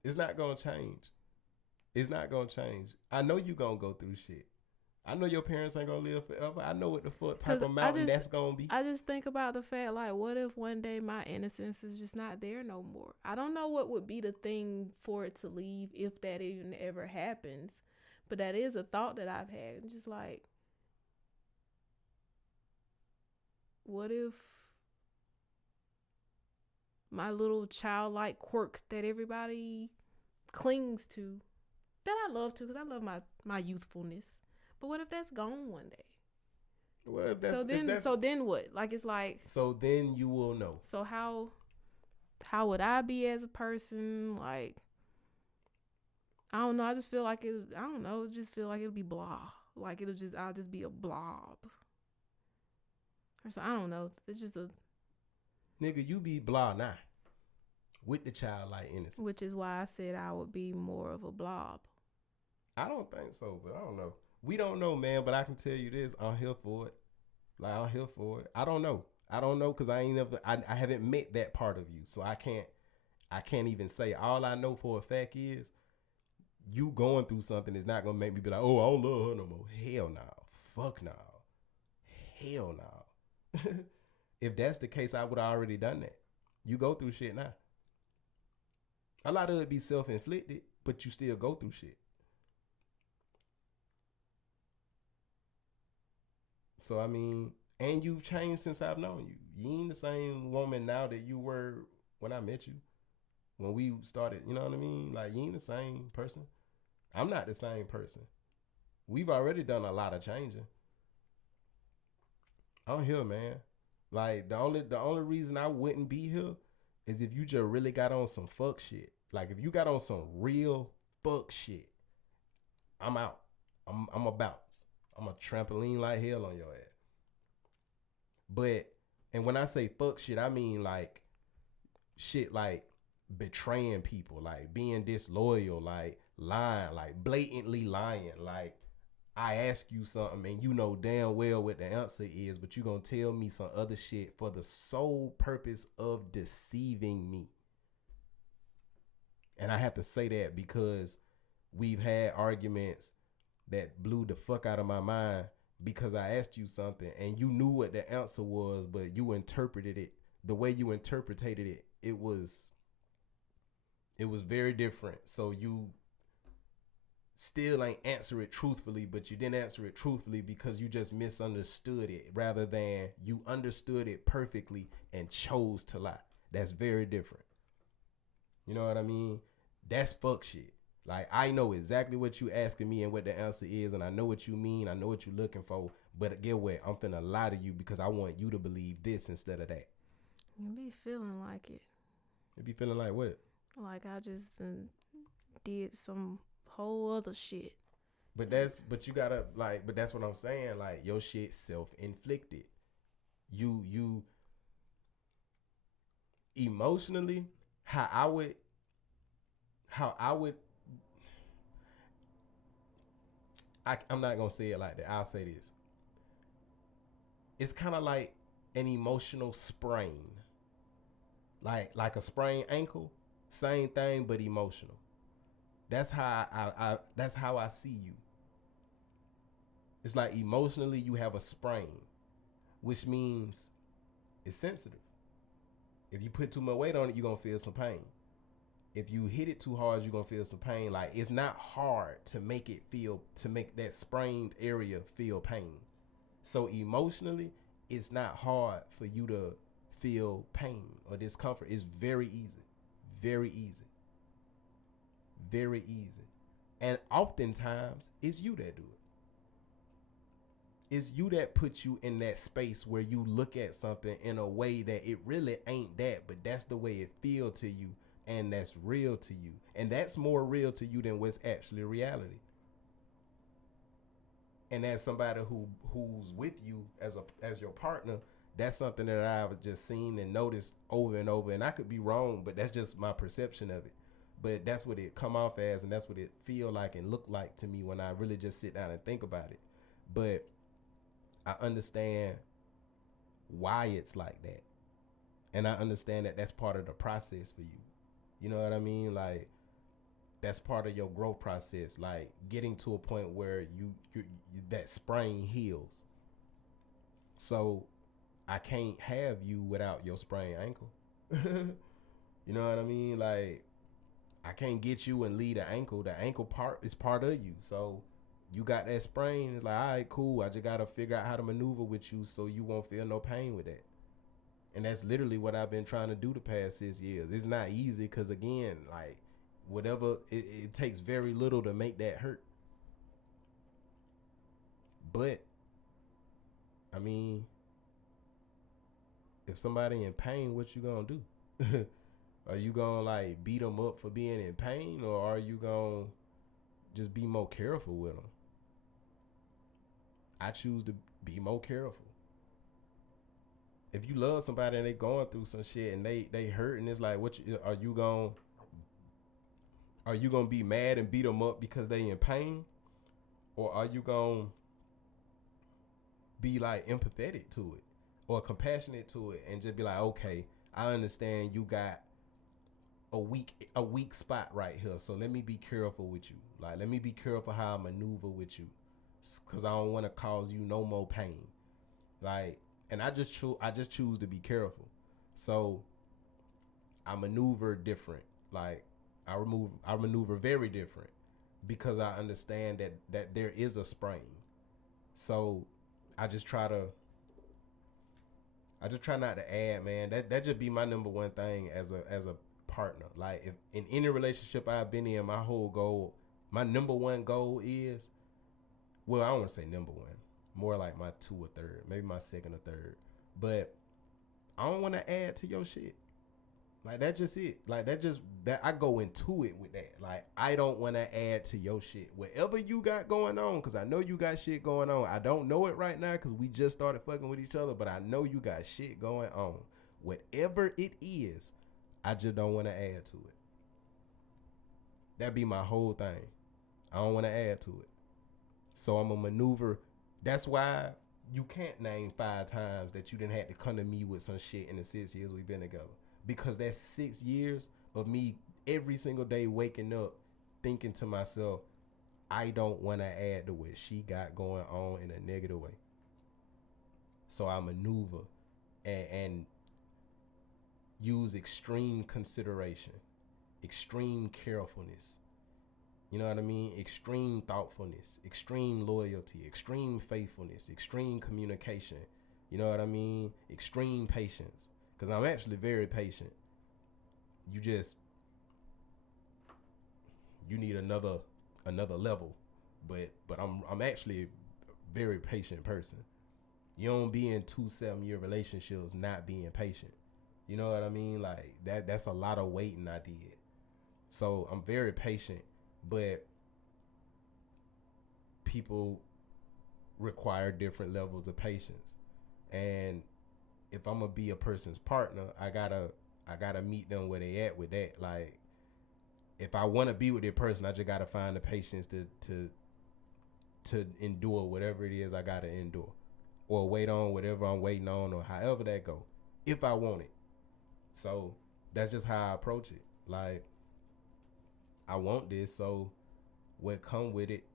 It's not gonna change. It's not gonna change. I know you gonna go through shit. I know your parents ain't gonna live forever. I know what the fuck type of mountain that's gonna be. I just think about the fact, like, what if one day my innocence is just not there no more? I don't know what would be the thing for it to leave, if that even ever happens. But that is a thought that I've had. Just like, what if my little childlike quirk that everybody clings to, that I love to, because I love my youthfulness. But what if that's gone one day? Well, if that's, so then what? Like, it's like, so then you will know. So how would I be as a person? Like, I don't know. I just feel like it. I don't know. It just feel like it'll be blah. Like I'll just be a blob. Or so I don't know. It's just a. Nigga, you be blah now. With the childlike innocence. Which is why I said I would be more of a blob. I don't think so, but I don't know. We don't know, man, but I can tell you this. I'm here for it. Like, I'm here for it. I don't know because I haven't met that part of you. So I can't even say. All I know for a fact is you going through something is not going to make me be like, oh, I don't love her no more. Hell no. Fuck no. Hell no. If that's the case, I would have already done that. You go through shit now. A lot of it be self-inflicted, but you still go through shit. So, I mean, and you've changed since I've known you. You ain't the same woman now that you were when I met you. When we started, you know what I mean? Like, you ain't the same person. I'm not the same person. We've already done a lot of changing. I'm here, man. Like, the only reason I wouldn't be here is if you just really got on some fuck shit. Like, if you got on some real fuck shit, I'm out. I'm a bounce. I'm a trampoline like hell on your ass. But, and when I say fuck shit, I mean like shit like betraying people, like being disloyal, like lying, like blatantly lying. Like, I ask you something and you know damn well what the answer is, but you gonna tell me some other shit for the sole purpose of deceiving me. And I have to say that because we've had arguments that blew the fuck out of my mind because I asked you something and you knew what the answer was, but you interpreted it the way you interpreted it. It was very different. So you still ain't answer it truthfully, but you didn't answer it truthfully because you just misunderstood it rather than you understood it perfectly and chose to lie. That's very different. You know what I mean? That's fuck shit. Like, I know exactly what you asking me and what the answer is, and I know what you mean. I know what you're looking for. But get what? I'm finna lie to you because I want you to believe this instead of that. You be feeling like it. It be feeling like what? Like I just did some whole other shit. But you gotta like, but that's what I'm saying. Like your shit self-inflicted. You emotionally, how I would I'm not gonna say it like that. I'll say this. It's kind of like an emotional sprain. Like a sprained ankle. Same thing, but emotional. That's how I see you. It's like emotionally you have a sprain, which means it's sensitive. If you put too much weight on it, you're gonna feel some pain. If you hit it too hard, you're gonna feel some pain. Like it's not hard to make that sprained area feel pain. So emotionally, it's not hard for you to feel pain or discomfort. It's very easy. Very easy. Very easy. And oftentimes it's you that do it. It's you that puts you in that space where you look at something in a way that it really ain't that, but that's the way it feel to you, and that's real to you. And that's more real to you than what's actually reality. And as somebody who's with you as your partner, that's something that I've just seen and noticed over and over. And I could be wrong, but that's just my perception of it. But that's what it come off as, and that's what it feel like and look like to me when I really just sit down and think about it. But I understand why it's like that. And I understand that that's part of the process for you. You know what I mean? Like, that's part of your growth process. Like, getting to a point where you that sprain heals. So, I can't have you without your sprained ankle. You know what I mean? Like, I can't get you and leave the ankle. The ankle part is part of you. So, you got that sprain. It's like, all right, cool. I just got to figure out how to maneuver with you so you won't feel no pain with that. And that's literally what I've been trying to do the past 6 years. It's not easy because, again, like, whatever, it takes very little to make that hurt. But, I mean, if somebody in pain, what you gonna do? Are you gonna, like, beat them up for being in pain, or are you gonna just be more careful with them? I choose to be more careful. If you love somebody and they going through some shit and they hurt, and it's like, are you gonna be mad and beat them up because they in pain, or are you gonna be like empathetic to it or compassionate to it and just be like, okay, I understand you got a weak spot right here, so let me be careful with you. Like, let me be careful how I maneuver with you, because I don't want to cause you no more pain. Like, and I just choose to be careful. So I maneuver different. Like, I maneuver very different because I understand that there is a sprain. So I just try not to add, man. That just be my number one thing as a partner. Like, if in any relationship I've been in, my number one goal is, well, I don't want to say number one, more like my 2 or 3rd, maybe my 2nd or 3rd. But I don't want to add to your shit. Like, that's just it. Like, that I go into it with that. Like, I don't want to add to your shit. Whatever you got going on, because I know you got shit going on. I don't know it right now because we just started fucking with each other, but I know you got shit going on. Whatever it is, I just don't want to add to it. That'd be my whole thing. I don't want to add to it. So I'm a maneuver. That's why you can't name 5 times that you didn't have to come to me with some shit in the 6 years we've been together. Because that's 6 years of me every single day waking up thinking to myself, I don't want to add to what she got going on in a negative way. So I maneuver and use extreme consideration, extreme carefulness. You know what I mean? Extreme thoughtfulness, extreme loyalty, extreme faithfulness, extreme communication. You know what I mean? Extreme patience. Because I'm actually very patient. You need another level. But I'm actually a very patient person. You don't be in 2 7-year relationships not being patient. You know what I mean? Like that's a lot of waiting I did. So I'm very patient, but people require different levels of patience. And if I'm gonna be a person's partner, I gotta meet them where they at with that. Like, if I want to be with their person, I just gotta find the patience to endure whatever it is I gotta endure, or wait on whatever I'm waiting on, or however that go, if I want it. So that's just how I approach it. Like, I want this, so what come with it,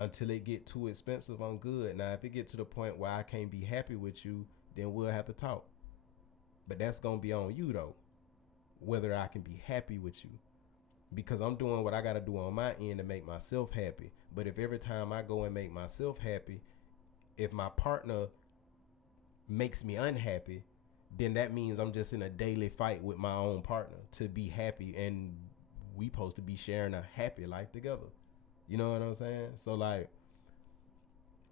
until it get too expensive, I'm good. Now, if it get to the point where I can't be happy with you, then we'll have to talk. But that's gonna be on you though, whether I can be happy with you, because I'm doing what I gotta do on my end to make myself happy. But if every time I go and make myself happy, if my partner makes me unhappy, then that means I'm just in a daily fight with my own partner to be happy, and we supposed to be sharing a happy life together. You know what I'm saying? So like,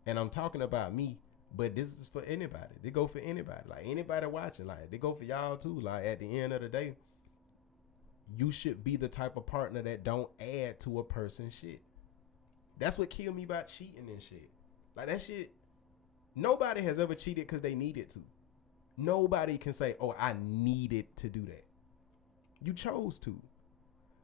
and I'm talking about me, but this is for anybody. They go for anybody. Like, anybody watching, like, they go for y'all too. Like, at the end of the day, you should be the type of partner that don't add to a person's shit. That's what killed me about cheating and shit. Like, that shit, nobody has ever cheated because they needed to. Nobody can say, oh, I needed to do that. You chose to.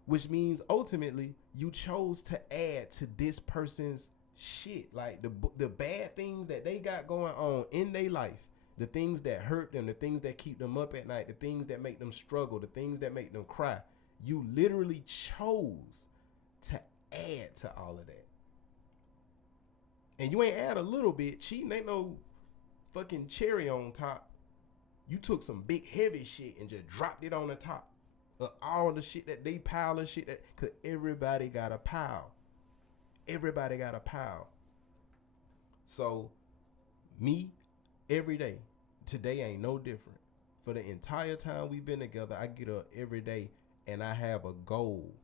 Which means ultimately you chose to add to this person's shit. Like, the bad things that they got going on in their life, the things that hurt them, the things that keep them up at night, the things that make them struggle, the things that make them cry. You literally chose to add to all of that. And you ain't add a little bit. Cheating ain't no fucking cherry on top. You took some big heavy shit and just dropped it on the top of all the shit that they pile of shit that, cause everybody got a pile. Everybody got a pile. So me, every day, today ain't no different. For the entire time we've been together, I get up every day and I have a goal.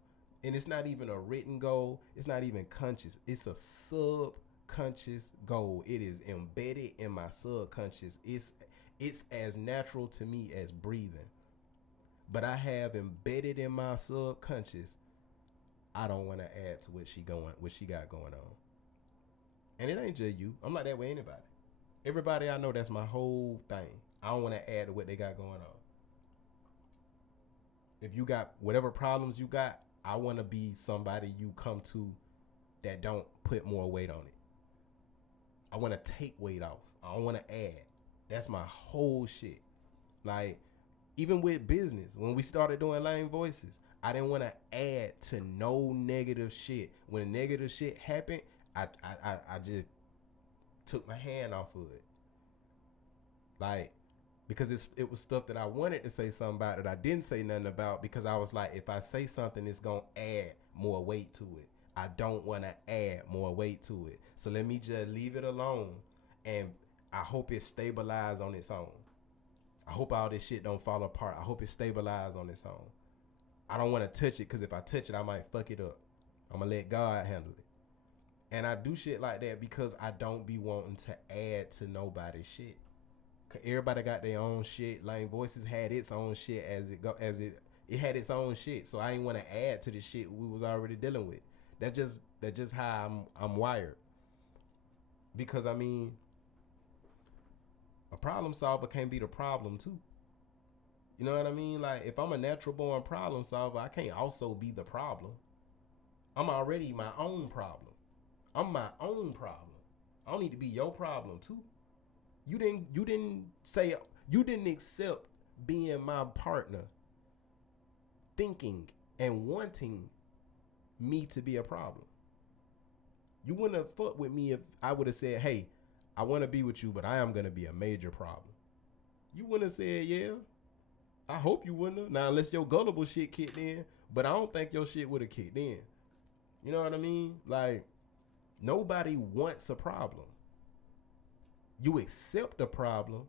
And it's not even a written goal. It's not even conscious. It's a subconscious goal. It is embedded in my subconscious. It's as natural to me as breathing. But I have embedded in my subconscious, I don't want to add to what she got going on. And it ain't just you. I'm like that with anybody. Everybody I know, that's my whole thing. I don't want to add to what they got going on. If you got whatever problems you got, I want to be somebody you come to that don't put more weight on it. I want to take weight off. I don't want to add. That's my whole shit. Like, even with business, when we started doing L.A.M.E Voices, I didn't want to add to no negative shit. When negative shit happened, I just took my hand off of it. Like, because it was stuff that I wanted to say something about that I didn't say nothing about, because I was like, if I say something, it's going to add more weight to it. I don't want to add more weight to it. So let me just leave it alone, and I hope it stabilizes on its own. I hope all this shit don't fall apart. I hope it stabilizes on its own. I don't want to touch it, because if I touch it, I might fuck it up. I'm going to let God handle it. And I do shit like that because I don't be wanting to add to nobody's shit. Cause everybody got their own shit. L.A.M.E Voices had its own shit it had its own shit. So I didn't want to add to the shit we was already dealing with. That's just how I'm wired. Because I mean, a problem solver can't be the problem too. You know what I mean? Like, if I'm a natural born problem solver, I can't also be the problem. I'm already my own problem. I'm my own problem. I don't need to be your problem too. You didn't accept being my partner, thinking and wanting me to be a problem. You wouldn't have fucked with me if I would have said, hey, I want to be with you, but I am going to be a major problem. You wouldn't have said, yeah. I hope you wouldn't have. Now, unless your gullible shit kicked in, but I don't think your shit would have kicked in. You know what I mean? Like, nobody wants a problem. You accept a problem.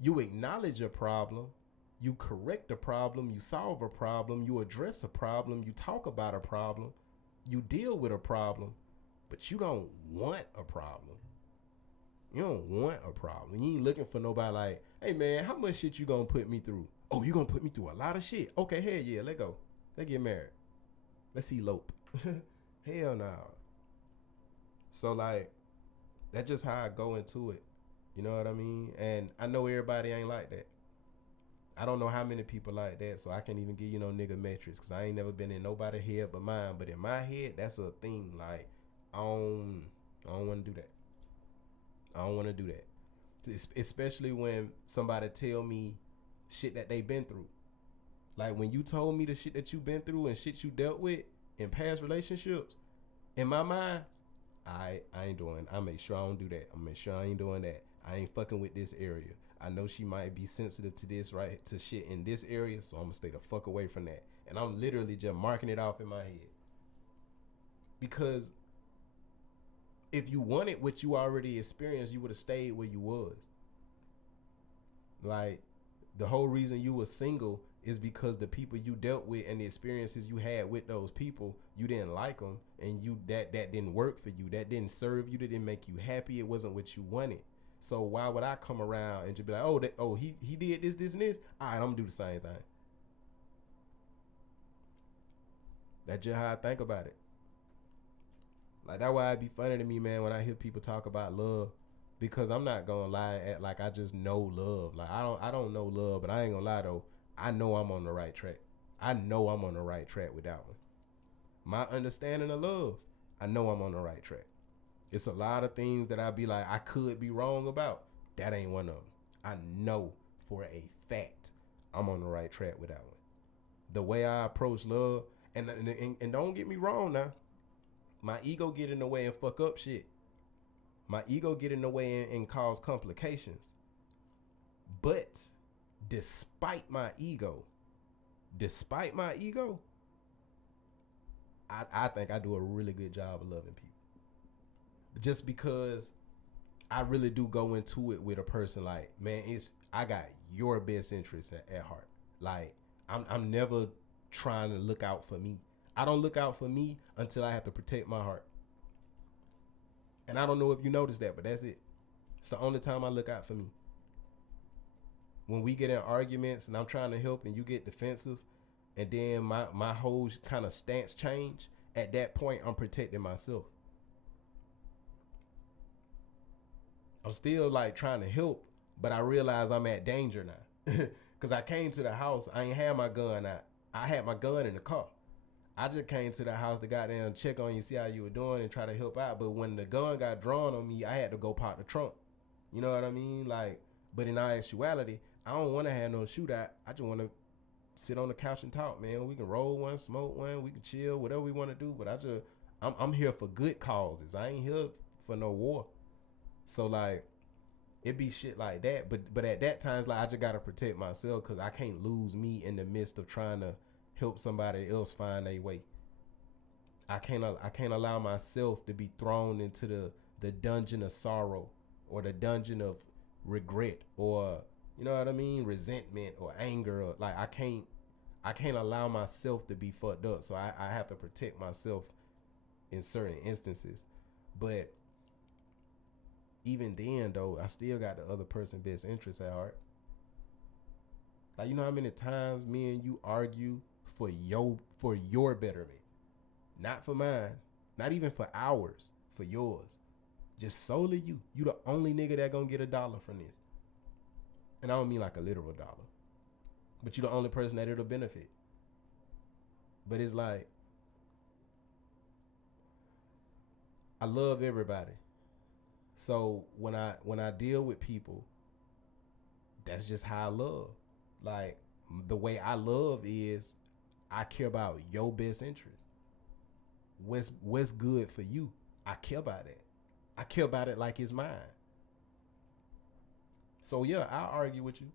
You acknowledge a problem. You correct a problem. You solve a problem. You address a problem. You talk about a problem. You deal with a problem. But you don't want a problem. You don't want a problem. You ain't looking for nobody like, Hey man, how much shit you gonna put me through? Oh, you gonna put me through a lot of shit. Okay, hell yeah, let go. Let's get married. Let's elope. Hell no. So like, that's just how I go into it. You know what I mean? And I know everybody ain't like that. I don't know how many people like that, so I can't even give you no nigga metrics because I ain't never been in nobody's head but mine. But in my head, that's a thing. Like, I don't want to do that. I don't want to do that. Especially when somebody tell me shit that they been through. Like when you told me the shit that you been through and shit you dealt with in past relationships, in my mind, I ain't doing. I make sure I don't do that. I make sure I ain't doing that. I ain't fucking with this area. I know she might be sensitive to this, right? To shit in this area, so I'm gonna stay the fuck away from that. And I'm literally just marking it off in my head. Because if you wanted what you already experienced, you would have stayed where you was. Like, the whole reason you were single is because the people you dealt with and the experiences you had with those people, you didn't like them, and that didn't work for you. That didn't serve you. That didn't make you happy. It wasn't what you wanted. So why would I come around and just be like, he did this, and this? All right, I'm gonna do the same thing. That's just how I think about it. Like, that's why it'd be funny to me, man, when I hear people talk about love, because I'm not gonna lie and act like I just know love. Like, I don't know love, but I ain't gonna lie though. I know I'm on the right track. I know I'm on the right track with that one. My understanding of love, I know I'm on the right track. It's a lot of things that I be like, I could be wrong about. That ain't one of them. I know for a fact I'm on the right track with that one. The way I approach love, and don't get me wrong now, my ego get in the way and fuck up shit. My ego get in the way and cause complications. But despite my ego, I think I do a really good job of loving people. Just because I really do go into it with a person like, man, I got your best interest at heart. Like, I'm never trying to look out for me. I don't look out for me until I have to protect my heart. And I don't know if you noticed that, but that's it. It's the only time I look out for me. When we get in arguments and I'm trying to help and you get defensive, and then my whole kind of stance change, at that point I'm protecting myself. I'm still like trying to help, but I realize I'm at danger now. Cause I came to the house, I ain't had my gun out. I had my gun in the car. I just came to the house to goddamn check on you, see how you were doing, and try to help out. But when the gun got drawn on me, I had to go pop the trunk. You know what I mean? Like, but in all actuality, I don't want to have no shootout. I just want to sit on the couch and talk, man. We can roll one, smoke one, we can chill, whatever we want to do. But I'm here for good causes. I ain't here for no war. So like, it be shit like that. But at that time, it's like I just gotta protect myself because I can't lose me in the midst of trying to help somebody else find a way. I can't allow myself to be thrown into the dungeon of sorrow or the dungeon of regret or, you know what I mean, resentment or anger. Or, like, I can't allow myself to be fucked up. So I have to protect myself in certain instances. But even then, though, I still got the other person's best interest at heart. Like, you know how many times me and you argue for your betterment, not for mine, not even for ours, for yours, just solely you. You the only nigga that gonna get $1 from this, and I don't mean like a literal dollar, but you the only person that it'll benefit. But it's like, I love everybody. So when I deal with people, that's just how I love. Like, the way I love is I care about your best interest. What's good for you? I care about that. I care about it like it's mine. So yeah, I'll argue with you.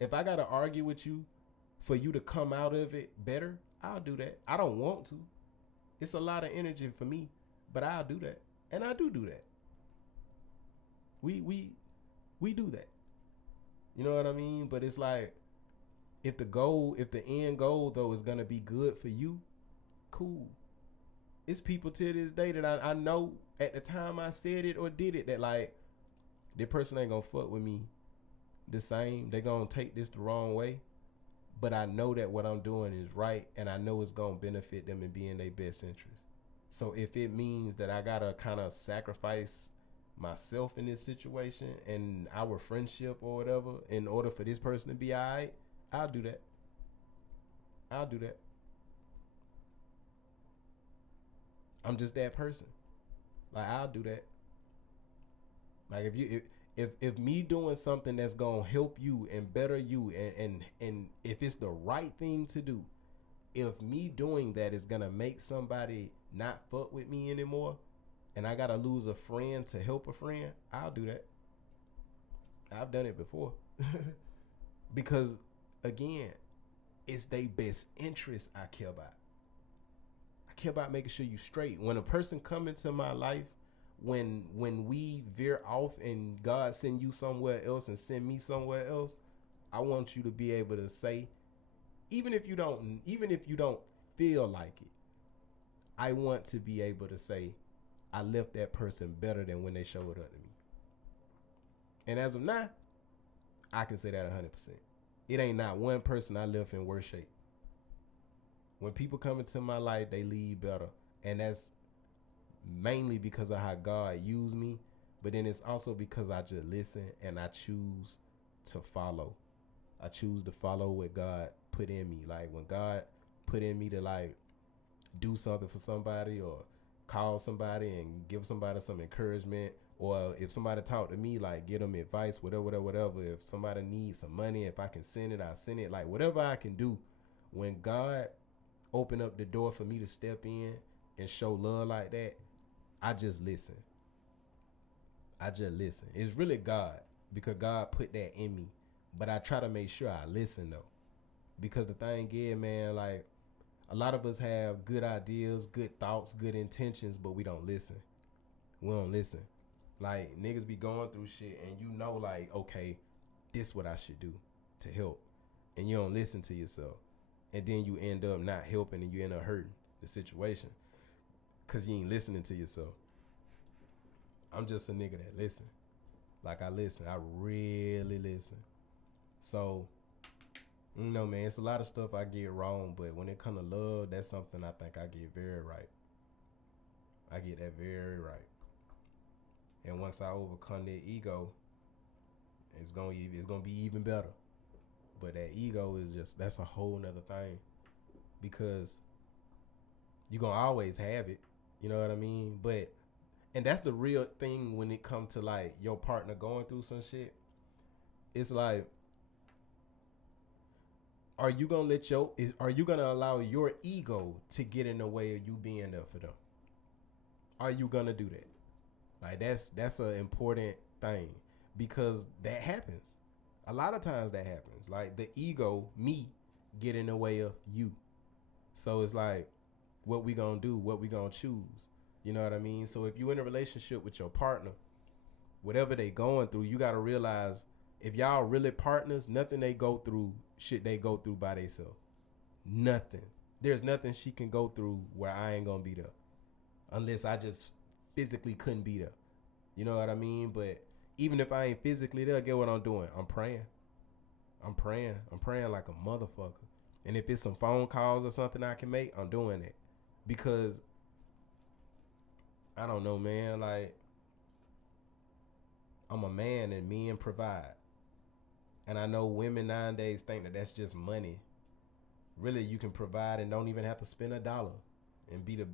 If I gotta argue with you for you to come out of it better, I'll do that. I don't want to. It's a lot of energy for me, but I'll do that. And I do that. We do that. You know what I mean? But it's like, if the end goal though is gonna be good for you, cool. It's people to this day that I know at the time I said it or did it that like, this person ain't gonna fuck with me the same. They're going to take this the wrong way. But I know that what I'm doing is right, and I know it's going to benefit them and be in their best interest. So if it means that I got to kind of sacrifice myself in this situation and our friendship or whatever in order for this person to be all right, I'll do that. I'll do that. I'm just that person. Like, I'll do that. Like, if me doing something that's gonna help you and better you, and if it's the right thing to do, if me doing that is gonna make somebody not fuck with me anymore, and I gotta lose a friend to help a friend, I'll do that. I've done it before. Because again, it's their best interest I care about. I care about making sure you straight. When a person come into my life, when we veer off and God send you somewhere else and send me somewhere else, I want you to be able to say, even if you don't feel like it, I want to be able to say, I left that person better than when they showed up to me. And as of now, I can say that 100%. It ain't not one person I left in worse shape. When people come into my life, they leave better. And that's mainly because of how God used me. But then it's also because I just listen and I choose to follow. I choose to follow what God put in me. Like when God put in me to like do something for somebody or call somebody and give somebody some encouragement, or if somebody talk to me, like give them advice, whatever. If somebody needs some money, if I can send it, I send it. Like whatever I can do. When God open up the door for me to step in and show love like that, I just listen. It's really God, because God put that in me. But I try to make sure I listen though. Because the thing is, man, like a lot of us have good ideas, good thoughts, good intentions, but we don't listen. We don't listen. Like niggas be going through shit and you know like, okay, this what I should do to help. And you don't listen to yourself. And then you end up not helping and you end up hurting the situation. Cause you ain't listening to yourself. I'm just a nigga that listen. Like I listen. I really listen. So, you know, man, it's a lot of stuff I get wrong, but when it comes to love, that's something I think I get very right. I get that very right. And once I overcome that ego, it's gonna be even better. But that ego is that's a whole nother thing, because you're gonna always have it. You know what I mean? And that's the real thing when it comes to like your partner going through some shit. It's like, are you gonna allow your ego to get in the way of you being there for them? Are you gonna do that? Like that's an important thing, because that happens. A lot of times that happens. Like the ego, me, get in the way of you. So it's like, what we gonna do? What we gonna choose? You know what I mean? So if you in a relationship with your partner, whatever they going through, you gotta realize, if y'all really partners, nothing they go through shit they go through by themselves. Nothing. There's nothing she can go through where I ain't gonna be there, unless I just physically couldn't be there. You know what I mean? But even if I ain't physically there, get what I'm doing? I'm praying. I'm praying like a motherfucker. And if it's some phone calls or something I can make, I'm doing it. Because I don't know, man, like I'm a man and men provide. And I know women nowadays think that that's just money. Really, you can provide and don't even have to spend $1 and be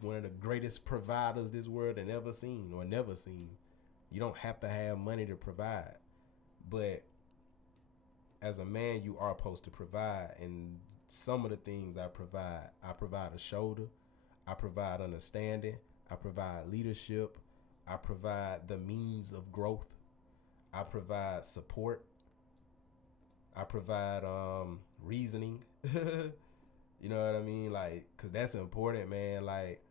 one of the greatest providers this world had ever seen or never seen. You don't have to have money to provide. But as a man, you are supposed to provide. And some of the things I provide a shoulder. I provide understanding. I provide leadership. I provide the means of growth. I provide support. I provide reasoning. You know what I mean? Like, cause that's important, man. Like,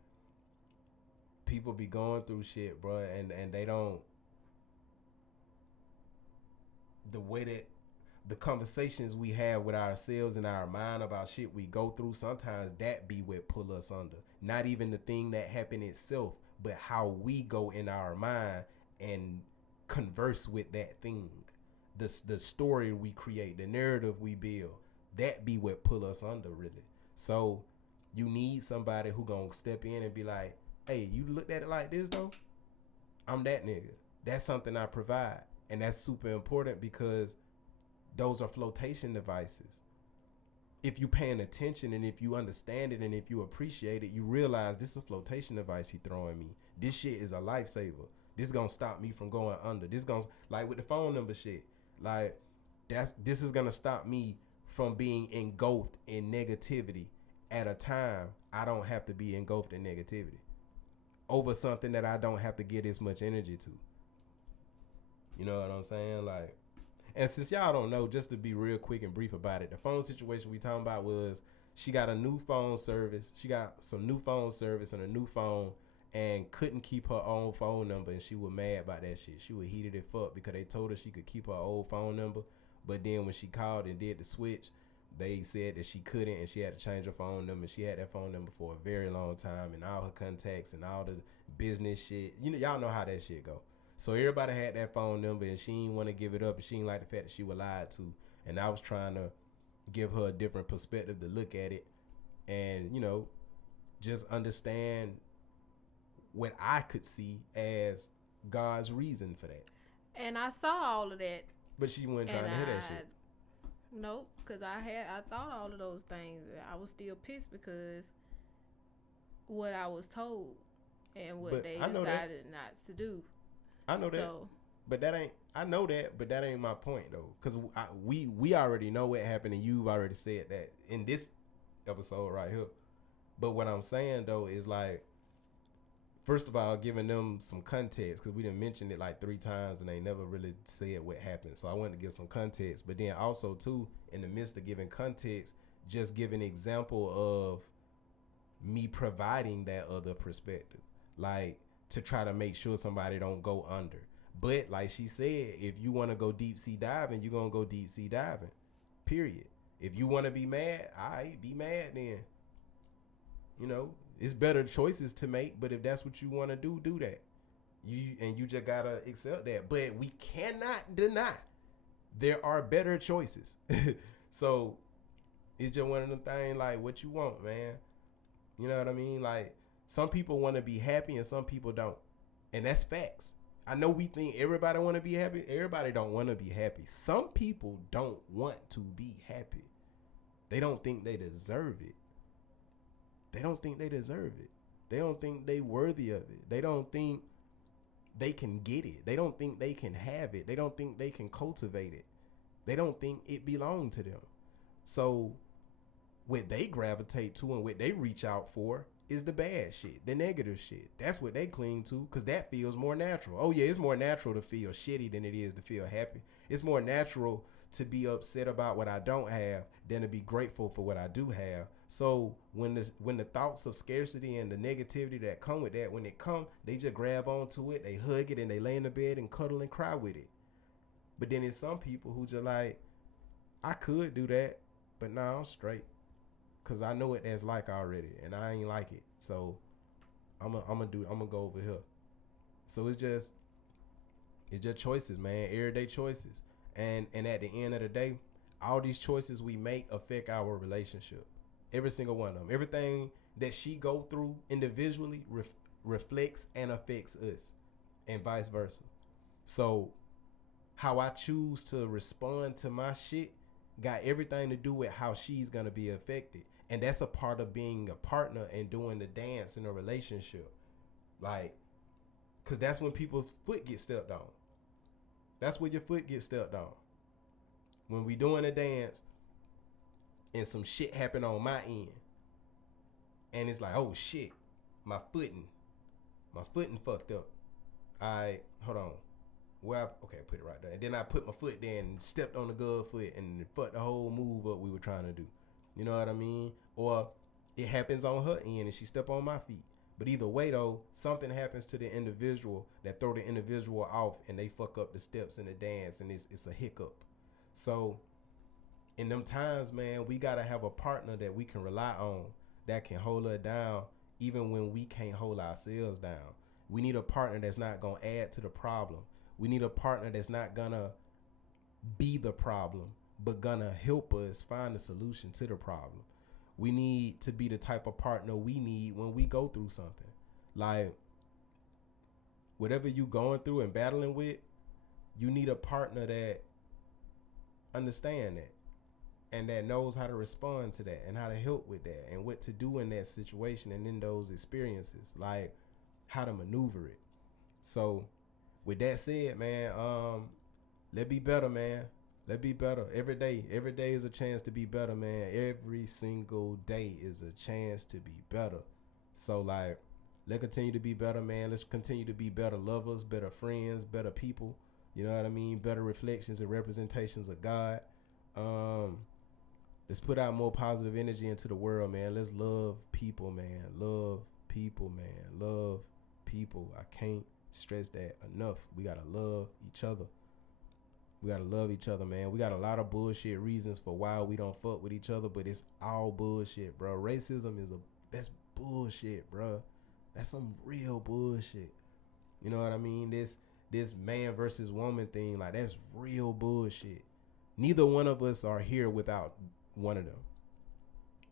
people be going through shit, bro, and they don't. The way that the conversations we have with ourselves in our mind about shit we go through, sometimes that be what pull us under. Not even the thing that happened itself, but how we go in our mind and converse with that thing. the story we create, the narrative we build, that be what pull us under really. So you need somebody who gonna step in and be like, hey, you looked at it like this though? I'm that nigga. That's something I provide. And that's super important because those are flotation devices. If you paying attention and if you understand it and if you appreciate it, you realize this is a flotation device he throwing me. This shit is a lifesaver. This gonna stop me from going under. This gonna, like with the phone number shit, like this is gonna stop me from being engulfed in negativity at a time I don't have to be engulfed in negativity over something that I don't have to get as much energy to. You know what I'm saying? Like, and since y'all don't know, just to be real quick and brief about it, the phone situation we talking about was she got a new phone service. She got some new phone service and a new phone and couldn't keep her own phone number, and she was mad about that shit. She was heated as fuck because they told her she could keep her old phone number, but then when she called and did the switch, they said that she couldn't and she had to change her phone number. She had that phone number for a very long time and all her contacts and all the business shit. You know, y'all know how that shit go. So everybody had that phone number and she didn't want to give it up and she didn't like the fact that she was lied to. And I was trying to give her a different perspective to look at it and, you know, just understand what I could see as God's reason for that. And I saw all of that. But she wasn't trying to hear that shit. Nope, because I thought all of those things. I was still pissed because what I was told and what they decided not to do. I know that, but that ain't. I know that, but that ain't my point though. Because we already know what happened, and you've already said that in this episode right here. But what I'm saying though is like, first of all, giving them some context because we didn't mention it like 3 times and they never really said what happened. So I wanted to give some context, but then also too, in the midst of giving context, just giving an example of me providing that other perspective, like to try to make sure somebody don't go under. But like she said, if you want to go deep sea diving, you're gonna go deep sea diving. Period. If you want to be mad, alright, be mad then. You know. It's better choices to make, but if that's what you want to do, do that. You just gotta accept that. But we cannot deny there are better choices. So it's just one of them things like what you want, man. You know what I mean? Like some people want to be happy and some people don't, and that's facts. I know we think everybody want to be happy. Everybody don't want to be happy. Some people don't want to be happy. They don't think they deserve it. They don't think they deserve it. They don't think they worthy of it. They don't think they can get it. They don't think they can have it. They don't think they can cultivate it. They don't think it belongs to them. So what they gravitate to and what they reach out for is the bad shit, the negative shit. That's what they cling to because that feels more natural. Oh yeah, it's more natural to feel shitty than it is to feel happy. It's more natural to be upset about what I don't have than to be grateful for what I do have. So when the thoughts of scarcity and the negativity that come with that, when it come, they just grab onto it, they hug it, and they lay in the bed and cuddle and cry with it. But then there's some people who just like, I could do that, but nah, I'm straight. Cause I know what that's like already, and I ain't like it. So I'm gonna go over here. So it's just choices, man. Everyday choices. And at the end of the day, all these choices we make affect our relationship. Every single one of them. Everything that she go through individually reflects and affects us, and vice versa. So how I choose to respond to my shit got everything to do with how she's gonna be affected. And that's a part of being a partner and doing the dance in a relationship. Like, cause that's when people's foot gets stepped on. That's where your foot gets stepped on. When we doing a dance and some shit happen on my end. And it's like, oh shit, my footing fucked up. I hold on. Okay, put it right there. And then I put my foot there and stepped on the good foot and fucked the whole move up we were trying to do. You know what I mean? Or it happens on her end and she step on my feet. But either way though, something happens to the individual that throw the individual off and they fuck up the steps in the dance and it's a hiccup. So in them times, man, we gotta have a partner that we can rely on that can hold her down even when we can't hold ourselves down. We need a partner that's not gonna add to the problem. We need a partner that's not gonna be the problem, but gonna help us find a solution to the problem. We need to be the type of partner we need when we go through something. Like, whatever you going through and battling with, you need a partner that understand that and that knows how to respond to that and how to help with that and what to do in that situation and in those experiences, like how to maneuver it. So with that said, man, let's be better, man. Let's be better every day. Every day is a chance to be better, man. Every single day is a chance to be better. So like, let's continue to be better, man. Let's continue to be better lovers, better friends, better people. You know what I mean? Better reflections and representations of God. Let's put out more positive energy into the world, man. Let's love people, man. Love people, man. Love people. I can't stress that enough. We gotta love each other. We gotta love each other, man. We got a lot of bullshit reasons for why we don't fuck with each other, but it's all bullshit, bro. Racism that's bullshit, bro. That's some real bullshit. You know what I mean? This man versus woman thing, like, that's real bullshit. Neither one of us are here without one of them.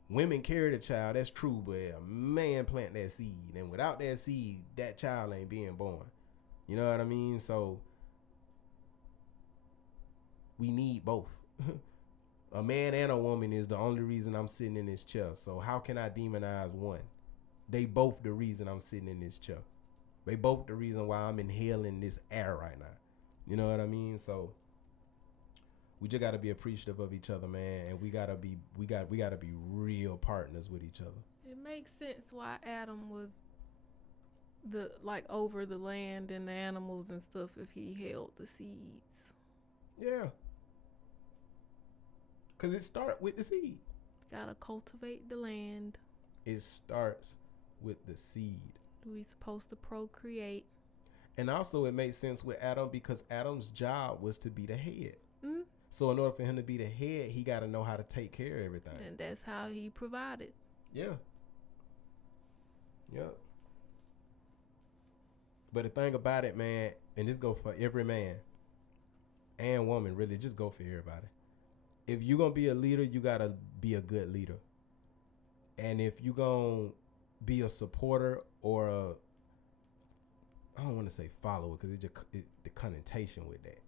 Women carry the child, that's true, but a man plant that seed, and without that seed, that child ain't being born. You know what I mean? So we need both. A man and a woman is the only reason I'm sitting in this chair. So how can I demonize one? They both the reason I'm sitting in this chair. They both the reason why I'm inhaling this air right now. You know what I mean? So we just gotta be appreciative of each other, man, and we gotta be real partners with each other. It makes sense why Adam was over the land and the animals and stuff if he held the seeds. Yeah. Cause it starts with the seed. Gotta cultivate the land. It starts with the seed. We supposed to procreate. And also it makes sense with Adam because Adam's job was to be the head. Mm-hmm. So in order for him to be the head, he got to know how to take care of everything. And that's how he provided. Yeah. Yep. But the thing about it, man, and this go for every man and woman, really, just go for everybody. If you're going to be a leader, you got to be a good leader. And if you're going to be a supporter or I don't want to say follower because the connotation with that.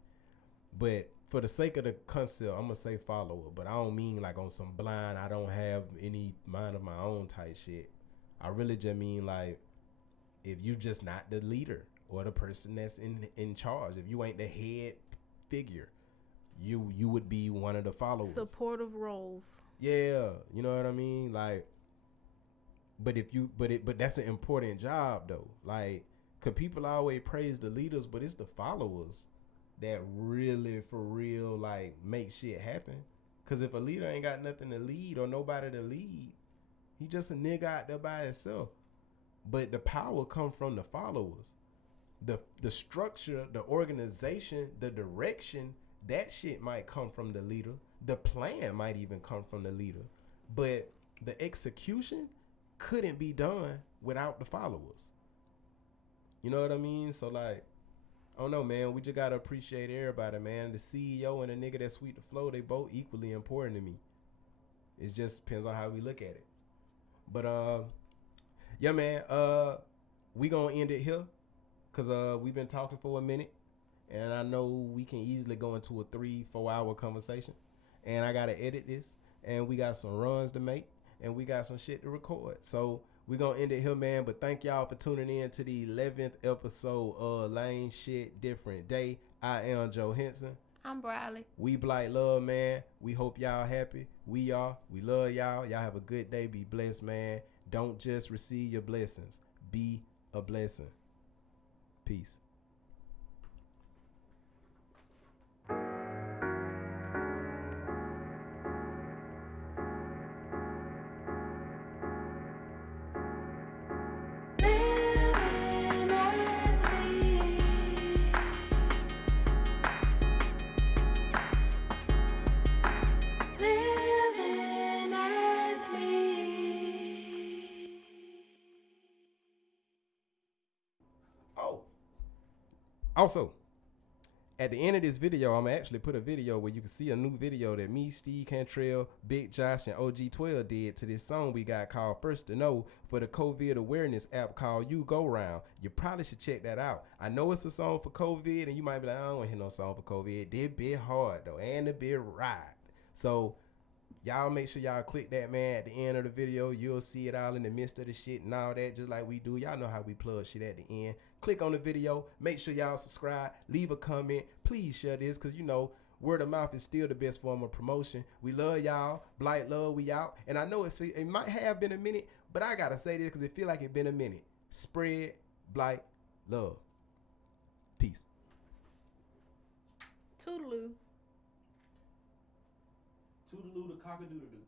But for the sake of the concept, I'm going to say follower. But I don't mean like on some blind, I don't have any mind of my own type shit. I really just mean like if you just not the leader or the person that's in charge, if you ain't the head figure, you would be one of the followers. Supportive roles. Yeah, you know what I mean? Like, but that's an important job though. Like, cause people always praise the leaders, but it's the followers that really, for real, like, make shit happen. Cause if a leader ain't got nothing to lead or nobody to lead, he just a nigga out there by himself. But the power come from the followers. The structure, the organization, the direction, that shit might come from the leader. The plan might even come from the leader. But the execution couldn't be done without the followers. You know what I mean? So like, I don't know, man. We just gotta appreciate everybody, man. The CEO and the nigga that sweep the flow, they both equally important to me. It just depends on how we look at it. But yeah, man. We gonna end it here, cause we've been talking for a minute, and I know we can easily go into a 3-4 hour conversation, and I gotta edit this, and we got some runs to make, and we got some shit to record. So we gonna end it here, man. But thank y'all for tuning in to the 11th episode of Lane Shit Different Day. I am Joe Henson. I'm Briley. We Blight Love, man. We hope y'all happy. We are. We love y'all. Y'all have a good day. Be blessed, man. Don't just receive your blessings. Be a blessing. Peace. Also, at the end of this video, I'm going to actually put a video where you can see a new video that me, Steve Cantrell, Big Josh, and OG12 did to this song we got called First to Know for the COVID awareness app called UgoRound. You probably should check that out. I know it's a song for COVID, and you might be like, I don't want to hear no song for COVID. They bit hard, though, and they bit right. So, y'all make sure y'all click that, man. At the end of the video, you'll see it all in the midst of the shit and all that, just like we do. Y'all know how we plug shit at the end. Click on the video. Make sure y'all subscribe. Leave a comment. Please share this, because, you know, word of mouth is still the best form of promotion. We love y'all. Blight love, we out. And I know it might have been a minute, but I got to say this because it feel like it been a minute. Spread Blight love. Peace. Toodaloo. Toodaloo the cock-a-doodle-doo.